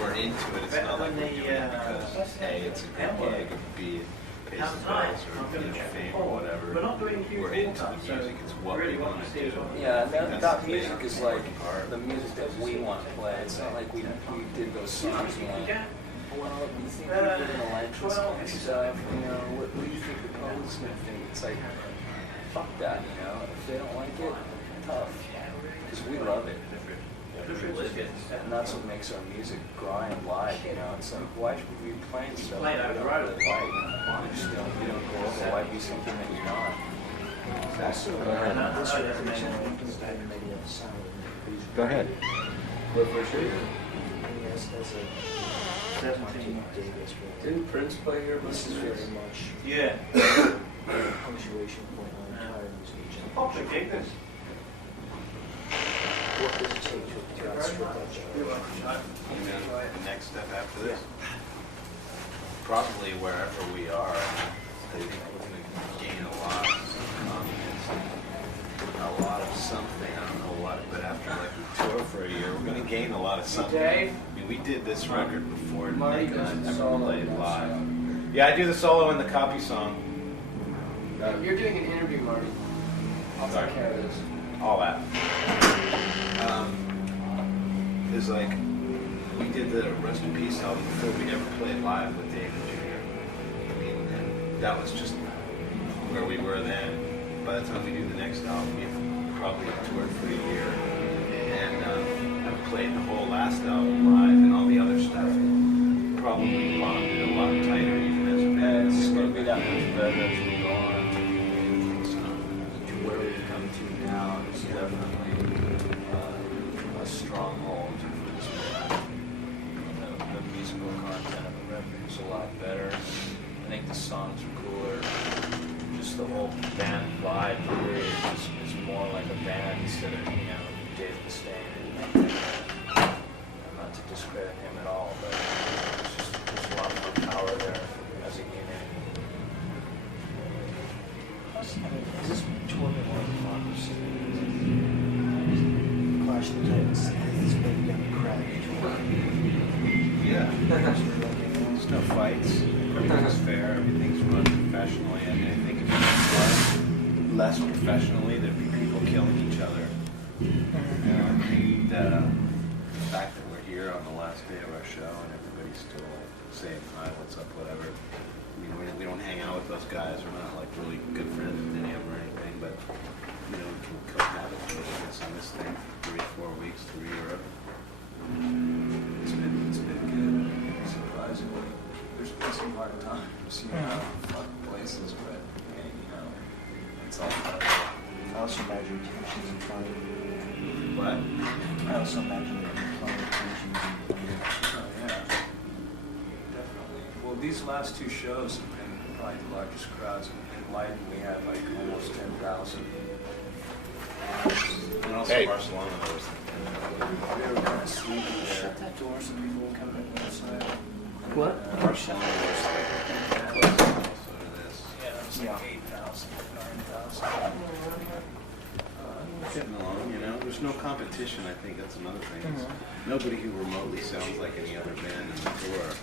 We're into it. It's not like we're doing it because A, it's a good gig, B, it pays the bills, or you know, fame or whatever. We're into the music. It's what we want to do. Yeah, that music is like the music that we want to play. It's not like we did those songs and like, well, do you think people are going to like this kind of stuff? You know, what do you think the public's going to think? It's like, fuck that, you know? If they don't like it, tough. Because we love it. And that's what makes our music grind live, you know? It's like, why should we be playing stuff that we don't really like? You don't go over, why be something that you're not? Go ahead. Didn't Prince play here? This is very much. Yeah. Punctuation point on the entire music. Popular gig this. What does it take to outstrip that job? The next step after this? Probably wherever we are. I think we're going to gain a lot of confidence, a lot of something. I don't know what, but after like we tour for a year, we're going to gain a lot of something. I mean, we did this record before Megadeth ever played live. Yeah, I do the solo in the copy song. You're doing an interview, Marty. I'll take care of this. All that. Is like, we did the Rest in Peace album before we ever played live with David Jr. I mean, and that was just where we were then. By the time we do the next album, we've probably toured for a year, and I've played the whole last album live, and all the other stuff probably bonded a lot tighter even as a band. It's going to be that much better as we go on. So, where we've come to now is definitely a stronghold for this band. The musical content of the record is a lot better. I think the songs are cooler. Just the whole band vibe really is more like a band instead of, Dave Mustaine. Not to discredit him at all, but there's a lot more power there as a unit. Is this tour been one of the fondest? Clash of the Titans has been a crowded tour. Yeah. There's no fights. Everything's fair. Everything's run professionally. I mean, I think if it was run less professionally, there'd be people killing each other. I think the fact that we're here on the last day of our show and everybody's still saying hi, what's up, whatever. I mean, we don't hang out with those guys. We're not like really good friends with any of them or anything, but we can cohabit with us on this thing 3-4 weeks through Europe. It's been good, surprisingly. There's been some hard times, fuck places, but it's all about it. I also imagine tensions and fun. What? I also imagine there being plenty of tensions and fun. Oh, yeah. Definitely. Well, these last two shows have been probably the largest crowds. In Leiden, we had like almost 10,000. And also Barcelona, there was We were kind of sweet there. Shut that door so people can come in the outside. What? Barcelona was like close to this. Yeah, it was like 8,000, 9,000. Getting along, there's no competition. I think that's another thing. Nobody who remotely sounds like any other band in the tour.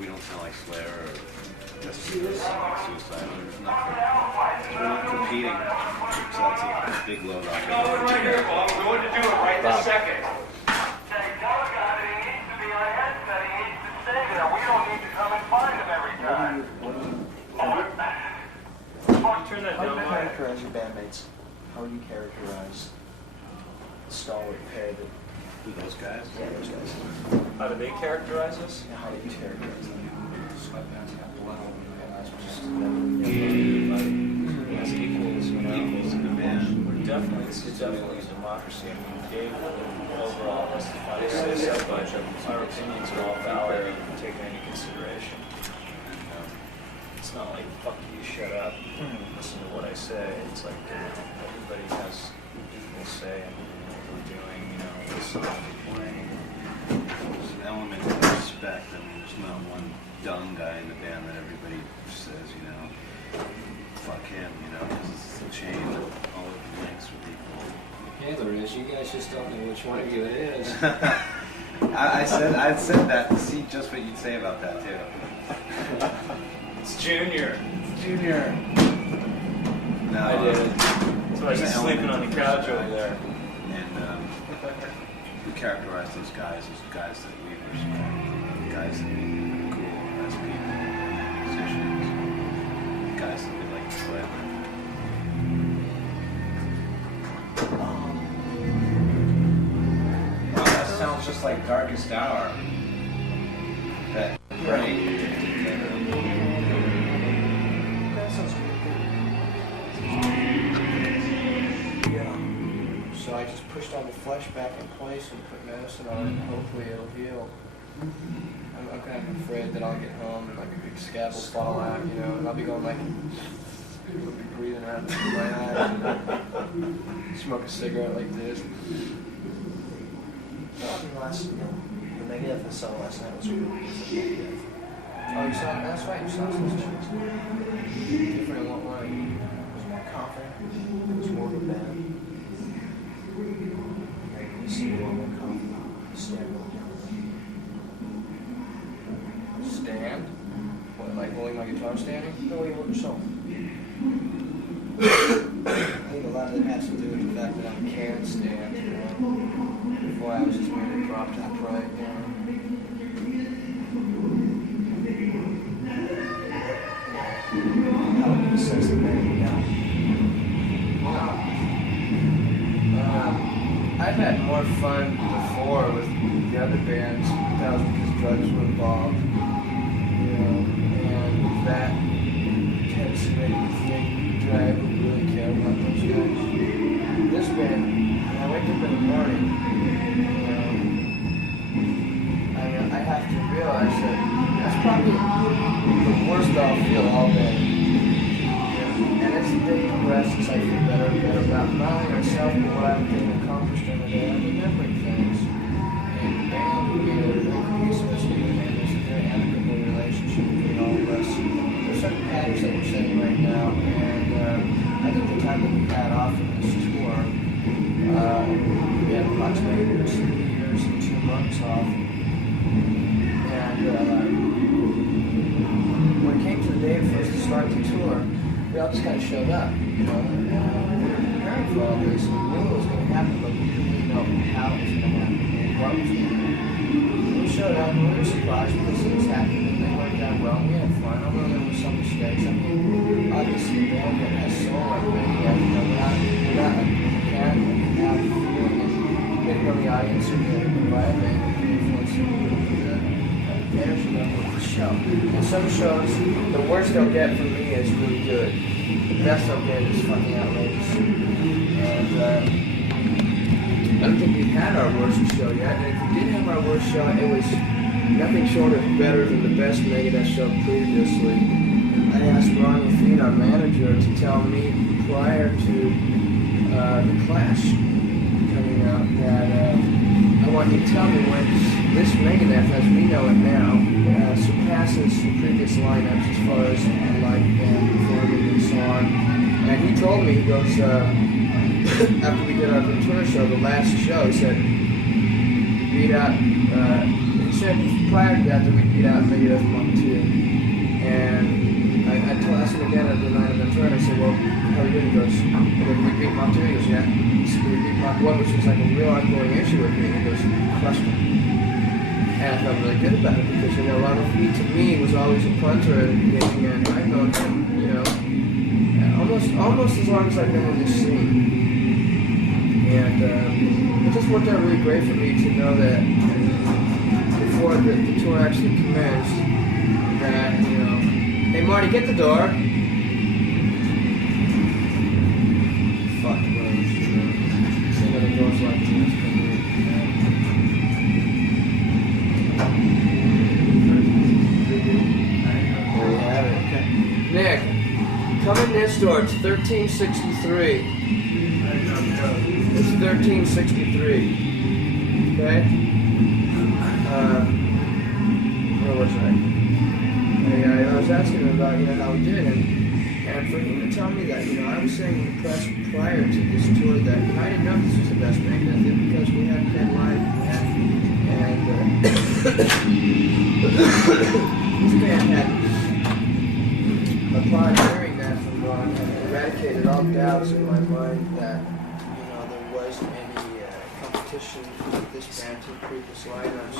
We don't sound like Slayer or Just Suicide. There's nothing. We're not competing. So that's a big load off. I'm going to do it right this second. Say, tell a guy that he needs to be on a headset. He needs to stay there. We don't need to come and find him every time. Turn that How do down, you Mike. characterize your bandmates? How would you characterize the stalwart pair that... Who, those guys? Yeah, those guys. How do they characterize us? Yeah, how do you characterize them? Sweatbands got blood on them, guys. We're just As equals, equals in the band. We're definitely, it's definitely a democracy. I mean, Dave overall has to find a say, but our opinions are all valid and taken into consideration. It's not like, fuck you, shut up, listen to what I say. It's like, everybody has equal say in what we're doing, what song we're playing. There's an element of respect. I mean, there's not one dumb guy in the band that everybody says, fuck him, because it's a chain that all of the links with people. Yeah, there is. You guys just don't know which one of you it is. I said that to see just what you'd say about that, too. It's Junior. No, I did. So I was just sleeping on the couch over there. And we characterize those guys as guys that we respect, guys that we think are cool as people, musicians, guys that we like to play with. Wow, that sounds just like Darkest Hour. That break. That sounds good. Yeah. So I just pushed all the flesh back in place and put medicine on it, and hopefully it'll heal. I'm kind of afraid that I'll get home and like a big scab will fall out, and I'll be going like, I'll be breathing out through my eyes and smoke a cigarette like this. The Megadeth I saw last night was really good. Oh, you saw it? That's right, you saw those chicks. Different in what way? It was more confident. It was more of a band. Like, you see a lot more confident. Stand up. Stand? What, like holding my guitar standing? No, you hold yourself. I think a lot of that has to do with the fact that I can't stand, Before I was just merely propped upright, How would you assess the band now? I've had more fun before with the other bands. That was because drugs were involved, you know, and that tends to make me think, do I ever really care about those guys? This band, when I wake up in the morning, you know, I have to realize that that's probably the worst I'll feel all day. And as the day progresses, I feel better and better about not only myself, but what I'm getting accomplished in the day. I'm remembering things. And the band would be a especially the band, there's a very amicable relationship between all of us. There's certain patterns that we're setting right now, and I think the time that we had off of this tour, we had approximately 2 years and 2 months off. And when it came to the day for us to start the tour, we all just kind of showed up, you know, and we were preparing for all this. We knew it was going to happen, but we didn't really know how it was going to happen and what was going to happen. We showed up and we were surprised because things happened and they worked out well and we had fun, although there were some mistakes. I mean, obviously a band that has soul like Megadeth, you know, we're not like mechanical, we have feeling and getting on the audience or the environment and influencing the energy level of the show. And some shows, the worst they'll get from me is really good. The best they'll get is fucking outrageous. And I don't think we've had our worst show yet. And if we did have our worst show, it was nothing short of better than the best Megadeth show previously. I asked Ron Lafine, our manager, to tell me prior to the Clash coming out that I want you to tell me when this Megadeth, as we know it now, surpasses the previous lineups as far as live band performing and so on. And he told me, he goes, after we did our Ventura show, the last show, he said, he said prior to that we beat out Megadeth Monk 2. And I asked him again at the night of Ventura, and I said, well, how are you doing? He goes, well, we beat Monk 2? He goes, yeah. He said, we beat Monk 1, which was like a real ongoing issue with me. He goes, crushed me. And I felt really good about it because, you know, Ron Lafine to me was always a punter at the beginning, and I've known him, you know, almost as long as I've been in this scene. And it just worked out really great for me to know that before the tour actually commenced, that, you know, hey Marty, get the door. Fuck those, you know. Some of the doors like this. Nick, come in this door. It's 1363. It's 1363. Okay? Where was I? I was asking him about, you know, how we did, and for him to tell me that, you know, I was saying in the press prior to this tour that, you know, I didn't know this was the best Megadeth because we hadn't been live, and this band had, upon hearing that from Ron, eradicated all doubts in my mind that, you know, there was any competition with this band to the previous lineups.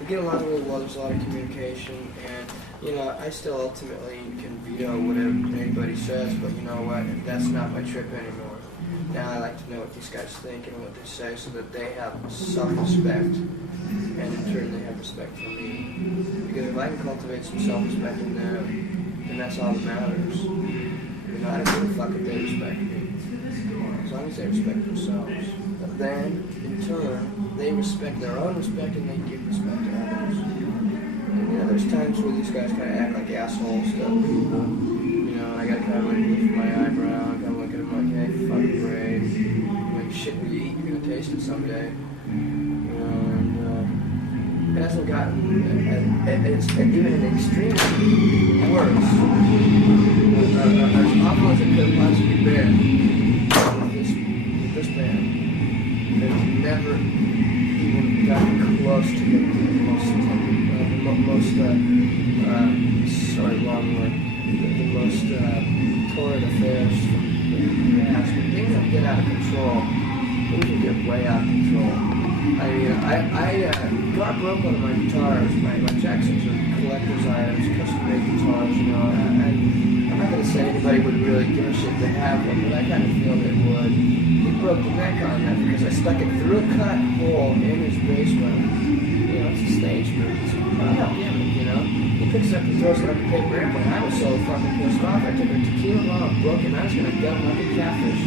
We get along really well, there's a lot of communication, and, you know, I still ultimately can veto whatever anybody says, but you know what, that's not my trip anymore. Now I like to know what these guys think and what they say so that they have self-respect, and in turn they have respect for me. Because if I can cultivate some self-respect in them, then that's all that matters. You know, I don't give a fuck if they respect me, as long as they respect themselves. But then, in turn, they respect their own respect and they give respect to others. And, you know, there's times where these guys kind of act like assholes to people. You know, and I gotta kind of like lift my eyebrow and kind of look at them like, hey, fucking brave. Like, shit we eat, you're gonna taste it someday. You know, and it hasn't gotten, it's even extremely worse. As awful as it could possibly be with this band, it's never even gotten close to the most torrid affairs from the past. When things get out of control, things will get way out of control. I mean, God broke one of my guitars. My Jacksons are collector's items, custom-made guitars, you know. And I'm not gonna say anybody would really give a shit to have one, but I kind of feel they would. He broke the neck on that because I stuck it through a cut hole in his basement. You know, it's a stage move. It's not a gimmick, you know. He picks up and throws it up a paper airplane. I was so fucking pissed off. I took a tequila bottle, broke it, and I was gonna gut him like a catfish.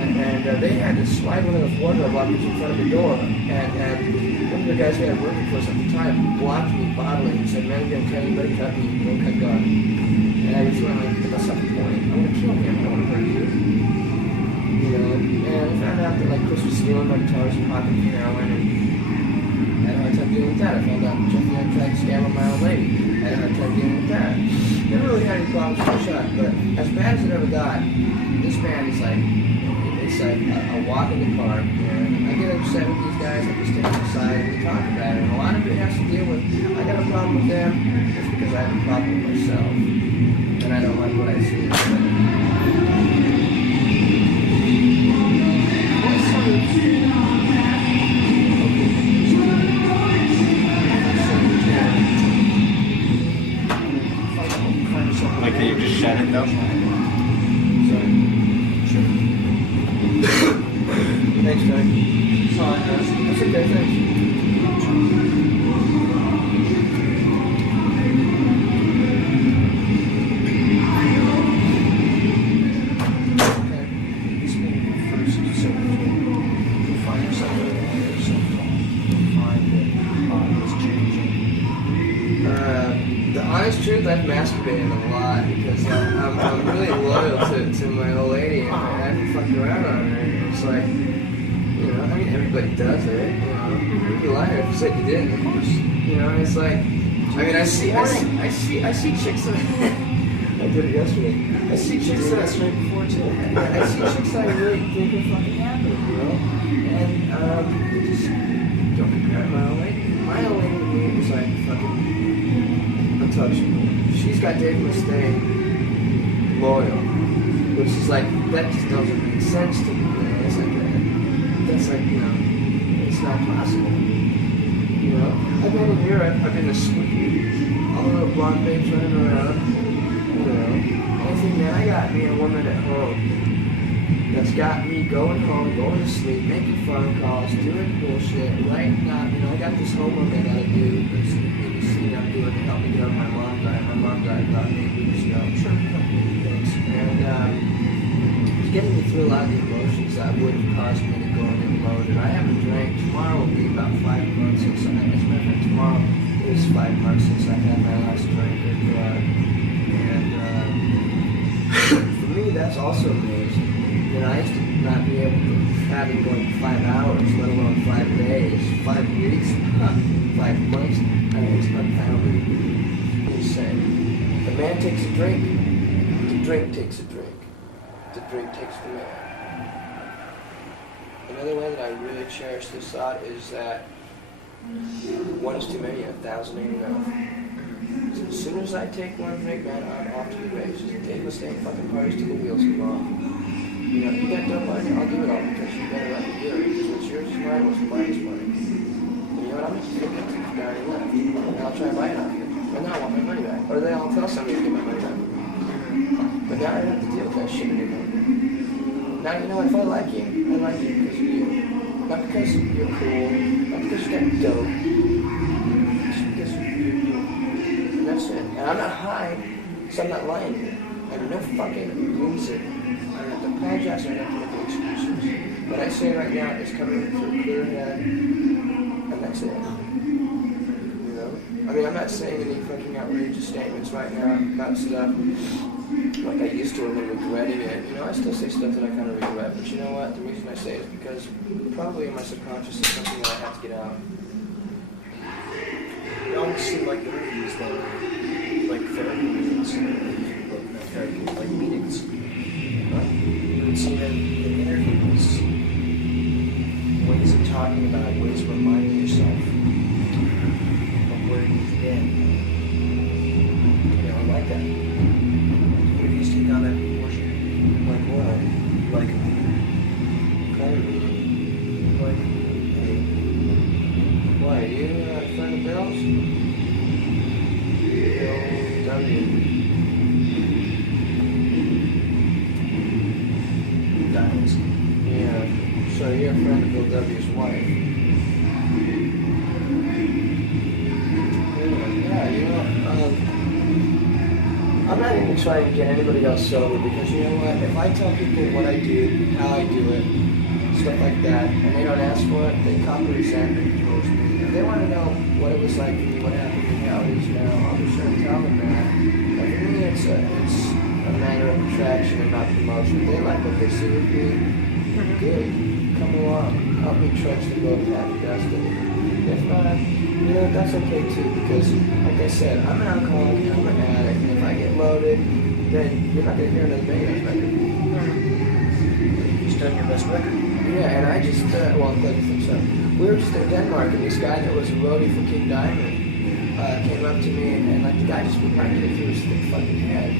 And they had to slide one of those wardrobe lockers in front of the door. And one of the guys we had working for us at the time blocked me bodily and said, "Man, you can't anybody cut me, don't cut God." And I was feeling like, that's not the point. I want to kill him, I want to hurt you. You know? And I found out that like Chris was stealing my guitars and popping heroin, and I had a hard time dealing with that. I found out Jeffy had tried to scam on my old lady. I had a hard time dealing with that. Never really had any problems with the shot, but as bad as it ever got, this man is like, I walk in the car, and I get upset with these guys. I just take them aside and we talk about it. And a lot of it has to deal with, I got a problem with them, it's because I have a problem with myself. And I don't like what I see. Like, can you just shut it though? Thanks, Doug. Sorry, guys. That's okay, thanks. Okay. This may be the first you find yourself in a way or something. You find that it's changing. The honest truth, I've masturbated a lot because I'm really loyal to my old lady, and I haven't fucked around on her. It's like, you know, I mean, everybody does it, you know. You'd be lying if you said you didn't, of course. You know, it's like, I mean, I see chicks that, I did it yesterday. I see chicks that, that's right before too. I see chicks that I really think are fucking happy, you know. And, they just don't compare my old lady. My old lady to me was like fucking untouchable. She's got Dave Mustaine loyal, which is like, that just doesn't make sense to me. It's like, that's like, you know, it's not possible. You know, I've been in Europe, I've been to Sweden, all the little blonde babes running around, you know. Anything, man, I got me a woman at home that's got me going home, going to sleep, making phone calls, doing bullshit, right now, you know, I got this homework I gotta do, this ABC I'm doing to help me get over my mom died. My mom died about 8 weeks ago. Sure, thanks. And it's getting me through a lot of the emotions that would have caused me to go and get loaded. I haven't drank. Tomorrow will be about 5 months since I, as a matter of fact, tomorrow is 5 months since I had my last drink. And for me, that's also amazing. You know, I used to not be able to have it going 5 hours, let alone 5 days, 5 weeks, 5 months. I mean, it's unfounded. Insane. The man takes a drink. The drink takes a drink. The drink takes the man. Another way that I really cherish this thought is that one is too many, 1,000 ain't enough. So as soon as I take one drink, man, I'm off to the races. Dave Mustaine fucking parties till the wheels come off. You know, you got dope money, I'll do it all because you got it right here. Because what's yours is mine, what's mine is money. And you know what, I'm just going to take it down and left. And I'll try and buy it off you. And then I want my money back. Or then I'll tell somebody to get my money back. But now I don't have to deal with that shit anymore. Now, you know what, if I like you because of you. Not because you're cool, not because you got dope. Just because you're you. And that's it. And I'm not high, so I'm not lying to you. I'm no fucking loser. I don't have to apologize, I don't have to make excuses. What I say right now is coming through a clear head, and that's it. You know? I mean, I'm not saying any fucking outrageous statements right now about stuff like I used to, and regretting it. You know, I still say stuff that I kind of regret, but you know what? The reason I say it is because probably in my subconscious it's something that I have to get out. It almost seemed like interviews that were like therapy meetings, like meetings. You would see them in interviews, ways of talking about it, ways of reminding yourself of where you've been. You know, I like that. Interviews take on that proportion. Like what? Like a meeting. Kind of meeting. Like Jones. Yeah. So you're a friend of Bill W.'s wife. Yeah, you know, I'm not even trying to get anybody else sober because you know what? If I tell people what I do, how I do it, stuff like that, and they don't ask for it, they copy resentment towards me. If they want to know what it was like for me, what happened to me, how it is now, I'll be sure to tell them that. But for me, it's a matter of attraction and not promotion. If they like what they see with me, good. Come along. Help me trudge the road to happy destiny. If not, you know, that's okay too, because, like I said, I'm an alcoholic, I'm an addict, and if I get loaded, then you're not going to hear another Megadeth record. You've done your best record. Yeah, and I just, well, I'm glad you think so. We were just in Denmark, and this guy that was a roadie for King Diamond came up to me, and like the guy just would not get it through his thick fucking head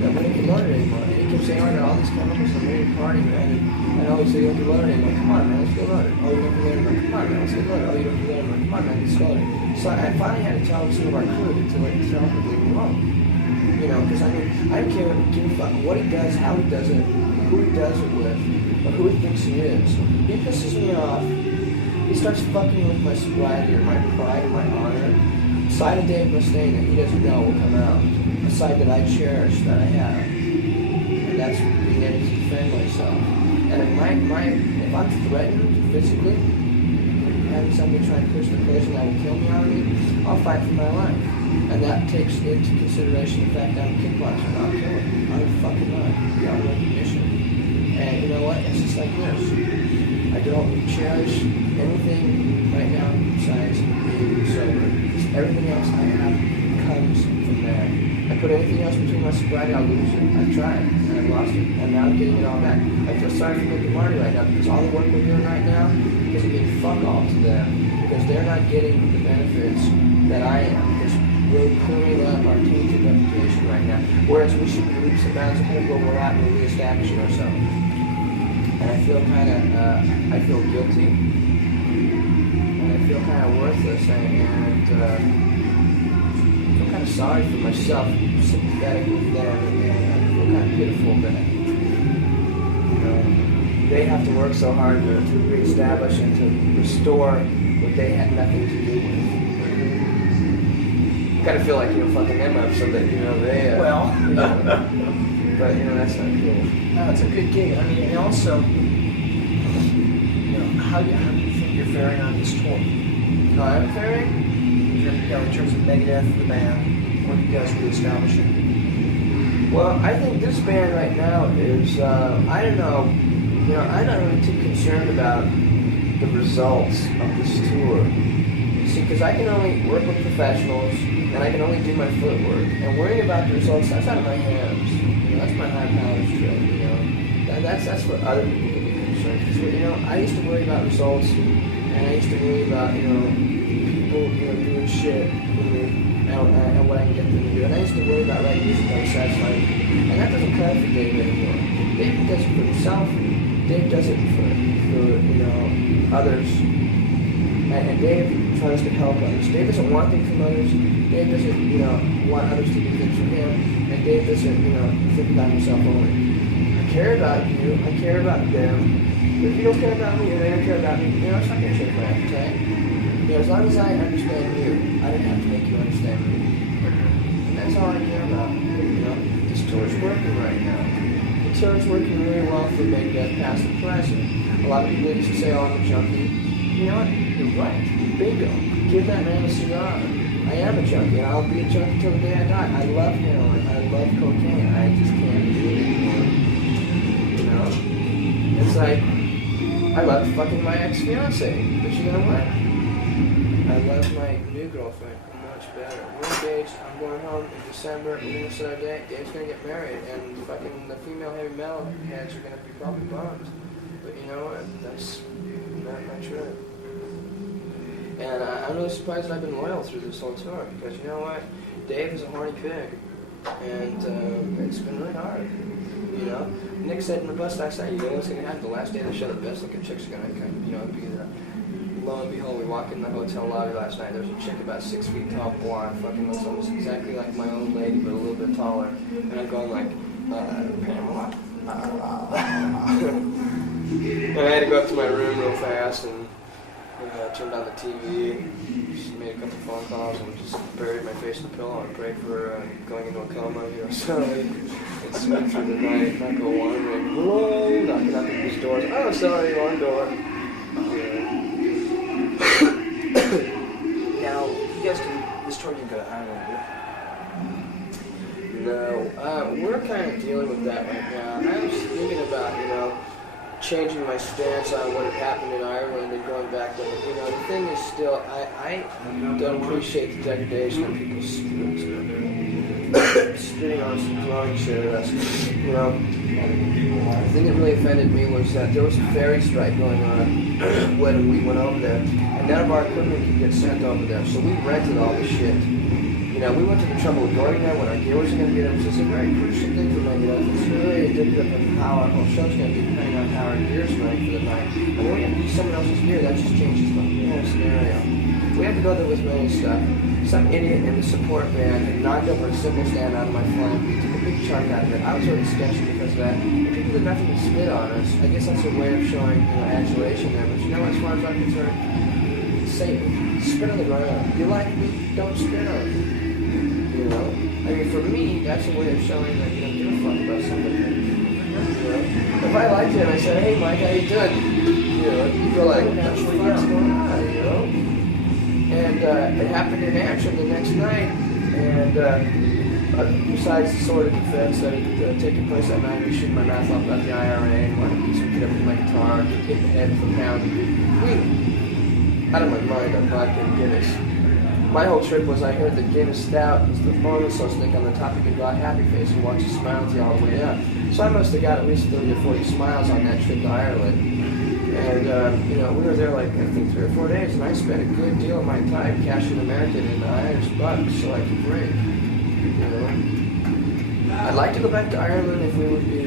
that we didn't get loaded anymore. And he kept saying, oh, I got all these chemicals, I'm ready to party, man. And I always say, you don't get loaded anymore. Come on, man, let's get loaded. Oh, you don't get loaded anymore. Come on, man, let's get loaded. Oh, you don't get loaded anymore. Come on, man, let's get loaded. So I finally had to tell some of our crew to like tell him to leave him alone. You know, because I mean, I don't care, give a fuck what he does, how he does it, who he does it with, or who he thinks he is. He pisses me off. He starts fucking with my sobriety or my pride and my honor. A side of Dave Mustaine that he doesn't know will come out. A side that I cherish, that I have. And that's being able to defend myself. And if I'm threatened physically, having somebody try and push the poison that will kill me out of me, I'll fight for my life. And that takes into consideration the fact that I'm a kickboxer, not a killer. I'm fucking not. Beyond recognition. And you know what? It's just like this. I don't cherish anything right now besides being sober. Everything else I have comes from there. I put anything else between my sobriety, I'll lose it. I've tried, and I've lost it, and now I'm getting it all back. I feel sorry for Mick and Marty right now, because all the work we're doing right now doesn't mean fuck all to them, because they're not getting the benefits that I am, because we're clearing up our tainted reputation right now, whereas we should be leaps and bounds ahead of where we're at and we're reestablishing ourselves. And I feel I feel guilty, and I feel kind of worthless, and I feel kind of sorry for myself, sympathetic with them, and I feel kind of pitiful that, you know, they have to work so hard to reestablish and to restore what they had nothing to do with. I kind of feel like, you know, fucking them up so that, you know, they, well, you know, but, you know, that's not cool. No, it's a good gig. I mean, and also, you know, how do you think you're faring on this tour? How I'm faring? You know, in terms of Megadeth, the band, what are you guys reestablishing? Well, I think this band right now is, I don't know, you know, I'm not really too concerned about the results of this tour. See, because I can only work with professionals, and I can only do my footwork. And worrying about the results, that's out of my hands. You know, that's my high powers trip, you know. That's what other people can be concerned. Because, you know, I used to worry about results, and I used to worry about, you know, people, you know, doing shit with me, and what I can get them to do. And I used to worry about writing music that was satisfying. And that doesn't count for Dave anymore. Dave does it for himself. Dave does it for you know, others. And Dave tries to help others. Dave doesn't want things from others. Dave doesn't, you know, want others to do things for him. And Dave doesn't, you know, think about himself only. I care about you. I care about them. But if you don't care about me or they don't care about me, you know, it's not going to change my appetite. You know, as long as I understand you, I don't have to make you understand me. And that's all I care about. You know, this tour's working right now. The tour's working really well for Megadeth, past and present. A lot of people used to say, oh, I'm a junkie. You know what? You're right. Bingo. Give that man a cigar. I am a junkie, and I'll be a junkie till the day I die. I love heroin. I love cocaine. I just can't do it anymore. You know? It's like, I love fucking my ex-fiancée, but you know what? I love my new girlfriend much better. We're engaged. I'm going home in December. We're going to set our date. Dave's going to get married, and fucking the female heavy metal heads are going to be probably bummed. But you know what? That's not my trip. And I'm really surprised that I've been loyal through this whole tour, because you know what? Dave is a horny pig, and it's been really hard. You know, Nick said in the bus last night, you know what's going to happen? The last day of the show, the best looking chicks are going to, you know, be there. Lo and behold, we walk in the hotel lobby last night. There was a chick about 6 feet tall, blonde, fucking looks almost exactly like my own lady, but a little bit taller. And I'm going like, Pamela, And I had to go up to my room real fast and turned on the TV, just made a couple phone calls and just buried my face in the pillow and prayed for going into a coma, so I could sleep through the night, not go wandering, hello, knocking on people's doors, oh, sorry, wrong door. Now, you guys this tour didn't go to Ireland, did it? No, we're kind of dealing with that right now. I was thinking about, changing my stance on what had happened in Ireland and going back there. The thing is still, I don't appreciate the degradation of people's spirits. Spitting on us and throwing shit at us. The thing that really offended me was that there was a ferry strike going on when we went over there, and none of our equipment could get sent over there, so we rented all the shit. We went to the trouble of going there when our gear was going to get there. It's a very crucial thing for Megadeth. It's really indicative of how our whole show's going to be, depending on how our gear's running for the night. And when we have to use someone else's gear, that just changes the whole scenario. We had to go there with many stuff. Some idiot in the support band had knocked over a cymbal stand out of my flank. He took a big chunk out of it. I was already sketchy because of that. And people did nothing to spit on us. I guess that's a way of showing adulation there. But as far as I'm concerned, say it. Spit on the ground. You like me? Don't spit on me. For me, that's a way of showing that you don't give a fuck about somebody. If I liked him, I said, hey Mike, how you doing? You'd go like, what the fuck's going on, And it happened in action the next night, and besides the sort of defense that had taken place that night, we shooting my mouth off about the IRA and wanted to pick up with my guitar, hit the head for pounding. Out of my mind on vodka and Guinness. My whole trip was I heard that Guinness Stout was the bonus so stick on the top you could draw a happy face and watch you smile all the way up. So I must have got at least 30 or 40 smiles on that trip to Ireland. And, we were there like, I think 3 or 4 days, and I spent a good deal of my time cashing American and Irish bucks so I could drink. I'd like to go back to Ireland if we would be,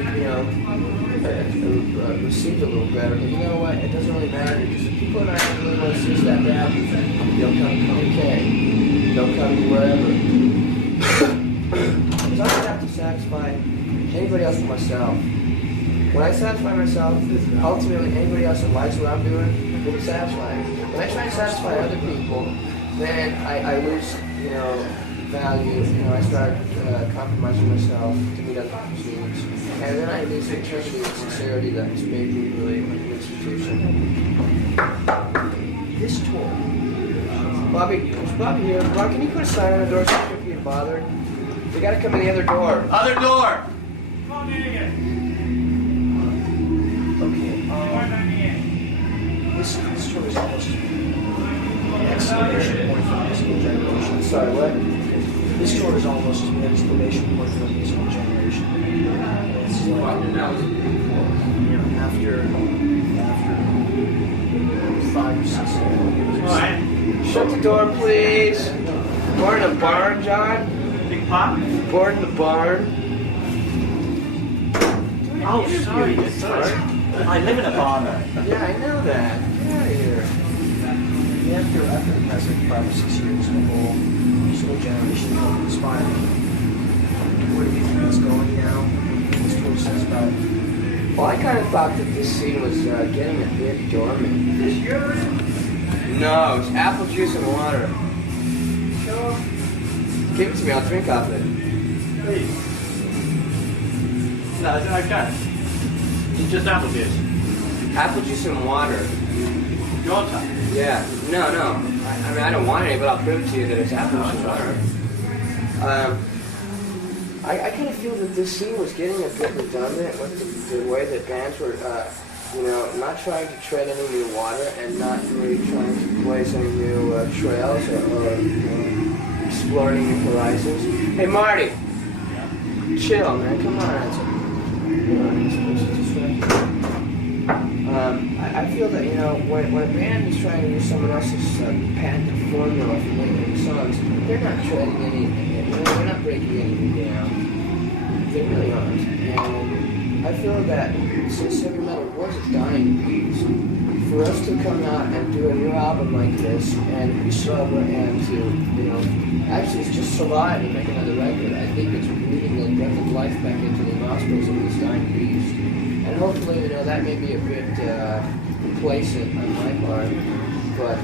received a little better, but you know what? It doesn't really matter because if people in Ireland really want to see us that bad, they'll come to the UK. They'll come to wherever. Because I don't have to satisfy anybody else but myself. When I satisfy myself, ultimately anybody else that likes what I'm doing will be satisfied. When I try to satisfy other people, then I lose, value. I start compromising myself to meet other people's needs. And then I lose the integrity and sincerity that has made me really like an institution. This tour. Bobby, is Bobby here? Rob, can you put a sign on the door so I can't be bothered? We gotta come in the other door. Other door! This tour is almost an exclamation point for musical generation. Sorry, what? This tour is almost an exclamation point for musical generation. It's like, after 5 or 6 years. Shut the door, please. Born in a barn, John? Big pop? Born in the barn. Oh, sorry. I live in a barn. Yeah, I know that. Get out of here. After the past 5 or 6 years, the whole musical generation is inspiring. Where do you think it's going now? This tour says about. Well, I kind of thought that this scene was getting a bit dormant. Is this yours? No, it's apple juice and water. Sure. Give it to me, I'll drink off it. Please. No, I can't. It's just apple juice. Apple juice and water. You want some? Yeah. No. I mean, I don't want any, but I'll prove to you that it's apple juice and water. I kind of feel that this scene was getting a bit redundant with the way that bands were, not trying to tread any new water and not really trying to blaze any new trails or exploring new horizons. Hey, Marty! Chill, man. Come on. I feel that, when a band is trying to use someone else's patented formula for making songs, they're not treading any, they're not breaking anything down. They really aren't. And I feel that since heavy metal was a dying beast for us to come out and do a new album like this and be sober and to, you know, actually just survive and make another record, I think it's breathing the breath of life back into the nostrils of this dying beast. And hopefully, you know, that may be a bit complacent on my part, but,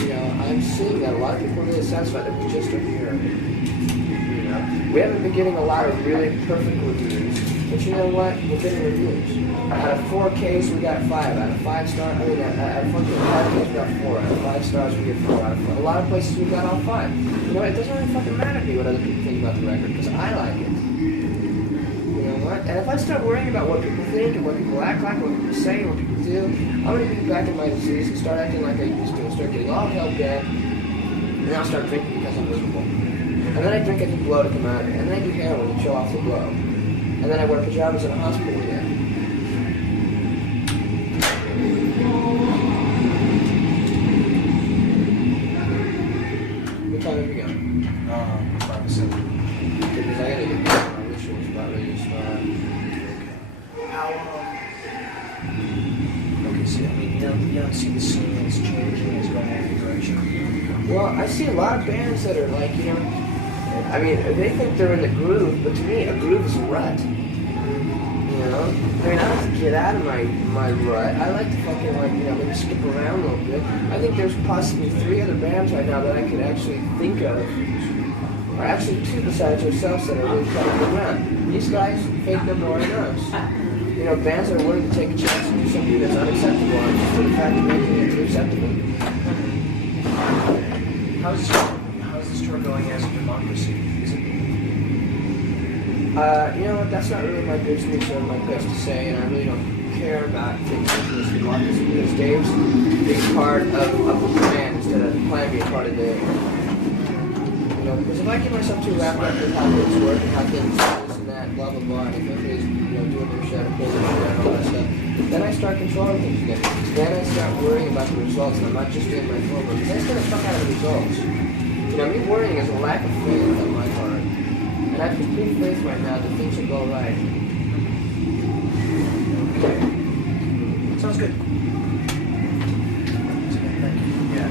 you know, I'm seeing that a lot of people are really satisfied that we just are here. You know, we haven't been getting a lot of really perfect reviews, but you know what? We're getting reviews. Out of 4 Ks, we got 5. Out of 5 stars, I mean, out of fucking 5 Ks, we got 4. Out of 5 stars, we get 4. Out of a lot of places, we got all 5. You know, it doesn't really fucking matter to me what other people think about the record, because I like it. You know what? And if I start worrying about what people think and what people act like, what people say, what people do, I'm going to be back in my disease and start acting like I used to and start getting all hell bent, and then I'll start drinking because I'm miserable. And then I drink and do blow to come out of it, and then I do heroin to chill off the blow. And then I wear pajamas in a hospital again. What time have you got? 5 to 7. Because I gotta get back. My ritual's about ready to start. How okay, so I mean, you don't see the scene as changing, as going in a direction. Well, I see a lot of bands that are like, you know, I mean, they think they're in the groove, but to me, a groove is a rut. You know? I mean, I like to get out of my rut. I like to fucking, like, you know, maybe skip around a little bit. I think there's possibly 3 other bands right now that I could actually think of, or actually 2 besides ourselves that are really trying to get around. These guys, fake number 1 us. You know, bands that are willing to take a chance and do something that's unacceptable, and just for the fact of making it acceptable. How's this tour going as a democracy? Is it? You know what, that's not really my business or my place to say, and I really don't care about things like this democracy, because Dave's being part of the plan instead of the plan being part of Dave. You know, because if I get myself too wrapped up with how things work and how things this and that, blah blah blah, and if everybody's, you know, doing their shit and pulling their shit and all that stuff, then I start controlling things again. Then I start worrying about the results, and I'm not just doing my form, because I start to fuck out of the results. You know, me worrying is a lack of faith on my part. And I have complete faith right now that things will go right. Okay. Sounds good. Thank you. Yeah.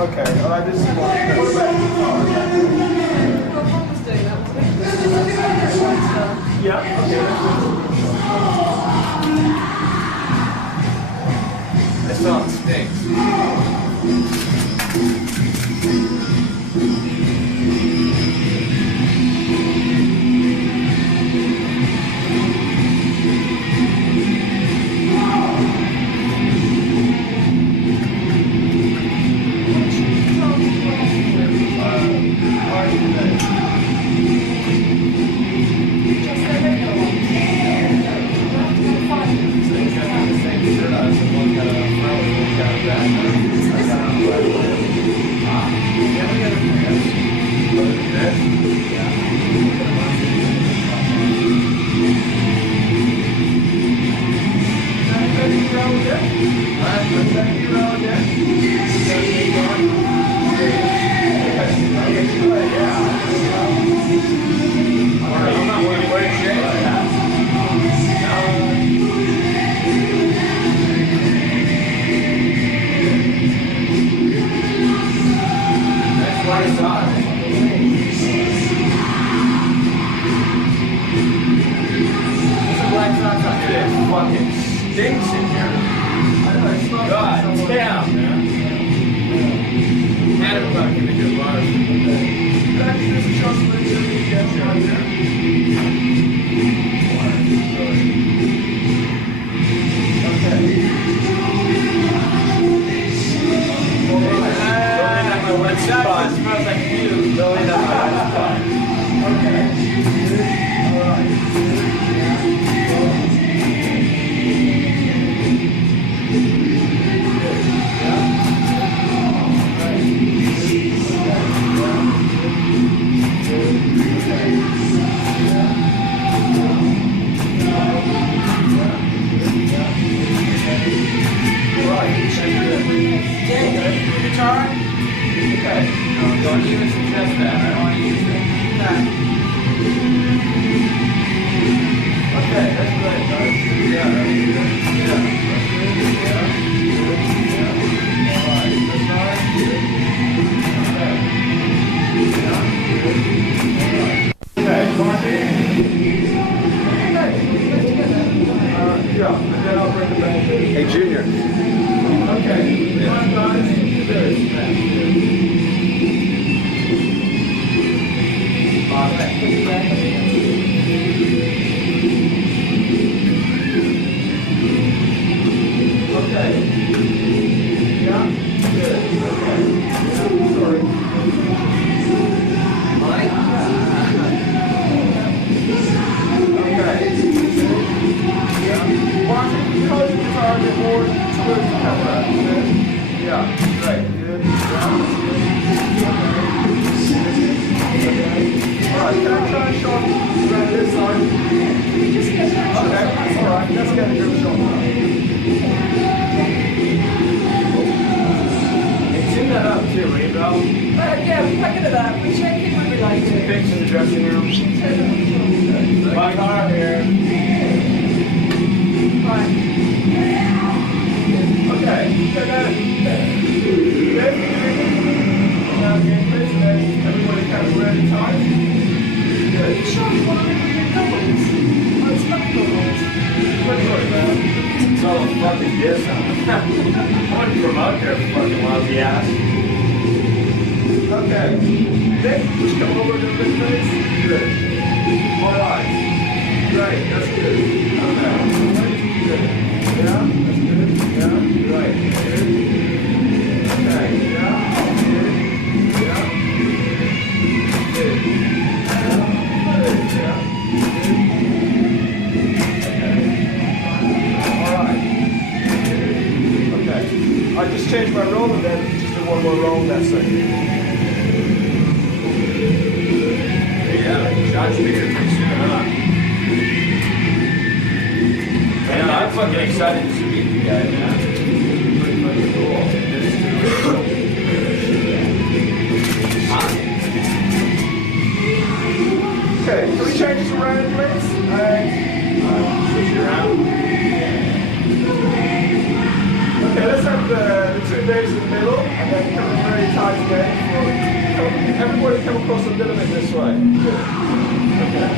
Okay, this is what about yeah, okay. That song stinks. Fucking stinks in here. God damn, man. And it's not gonna get large. That's just chocolate chili ketchup right there. Okay. Don't end up my wet spot. It smells like you. Don't end up my wet spot. Okay. All right. Don't even suggest that. I don't want to use it. Okay, that's good, guys. Yeah, that's good. Yeah, that's good. Yeah. All right, that's nice. Okay. Okay, Marty. Yeah, and then I'll bring it back. Hey, Junior. Okay. Come on, guys. There it is. Okay. Yeah? Good. Okay. Sorry. Mike? Okay. Yeah. Watch it. You know the guitar a bit more towards the camera. Okay? Yeah. Right. Good. Yeah. Okay. Alright, can I try and show around this side? Okay, alright, let's get a good shot. Hey, tune that up too, will you, Bill? Yeah, we can do that. We check it when we like to. Fix in the dressing room. My car here. Fine. Okay, so now, everybody kind of ready tight? Good. Sure, you want to make it doubles? Oh, it's not doubles. It's all a fucking diss on it. I wouldn't promote their fucking lousy ass. Okay. Nick, just come over to this place. Good. Alright. Great, that's good. Okay. Good. Yeah, that's good. Yeah, right. Good. Okay. Yeah. Good. Yeah. Good. Yeah. Good. Yeah. I just changed my roll and then just do one more roll, that's it. Yeah, Josh Speaker pretty soon, huh? Man, I'm fucking excited to meet you guys, man. Pretty fucking cool. Okay, can we change this around, please? Switch it around. Okay, let's have the two waves in the middle, and then come very tight again. Everybody come across a little bit this way. Good. Okay.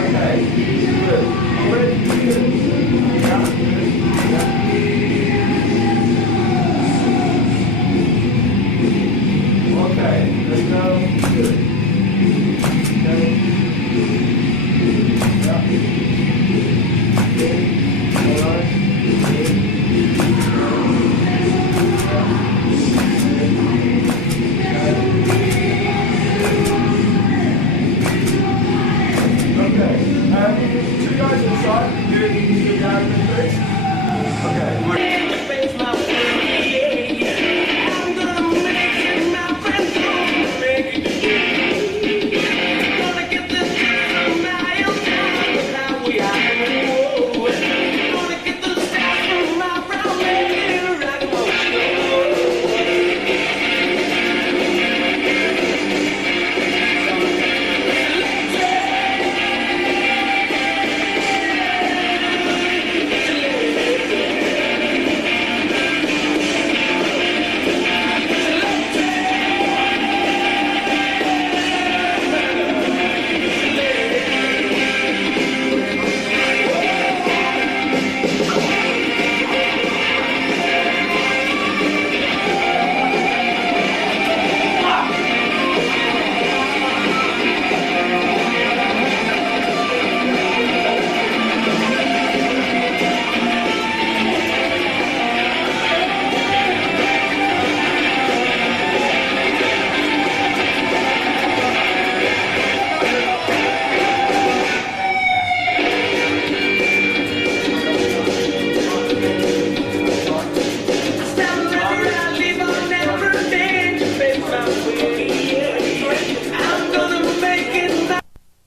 Okay. Good. Already good. Yeah. Good. Yeah. Okay. Let's go. Good. Okay. Yeah. Good. All right. Good. Okay. Two guys inside. Good. Good guys. Okay.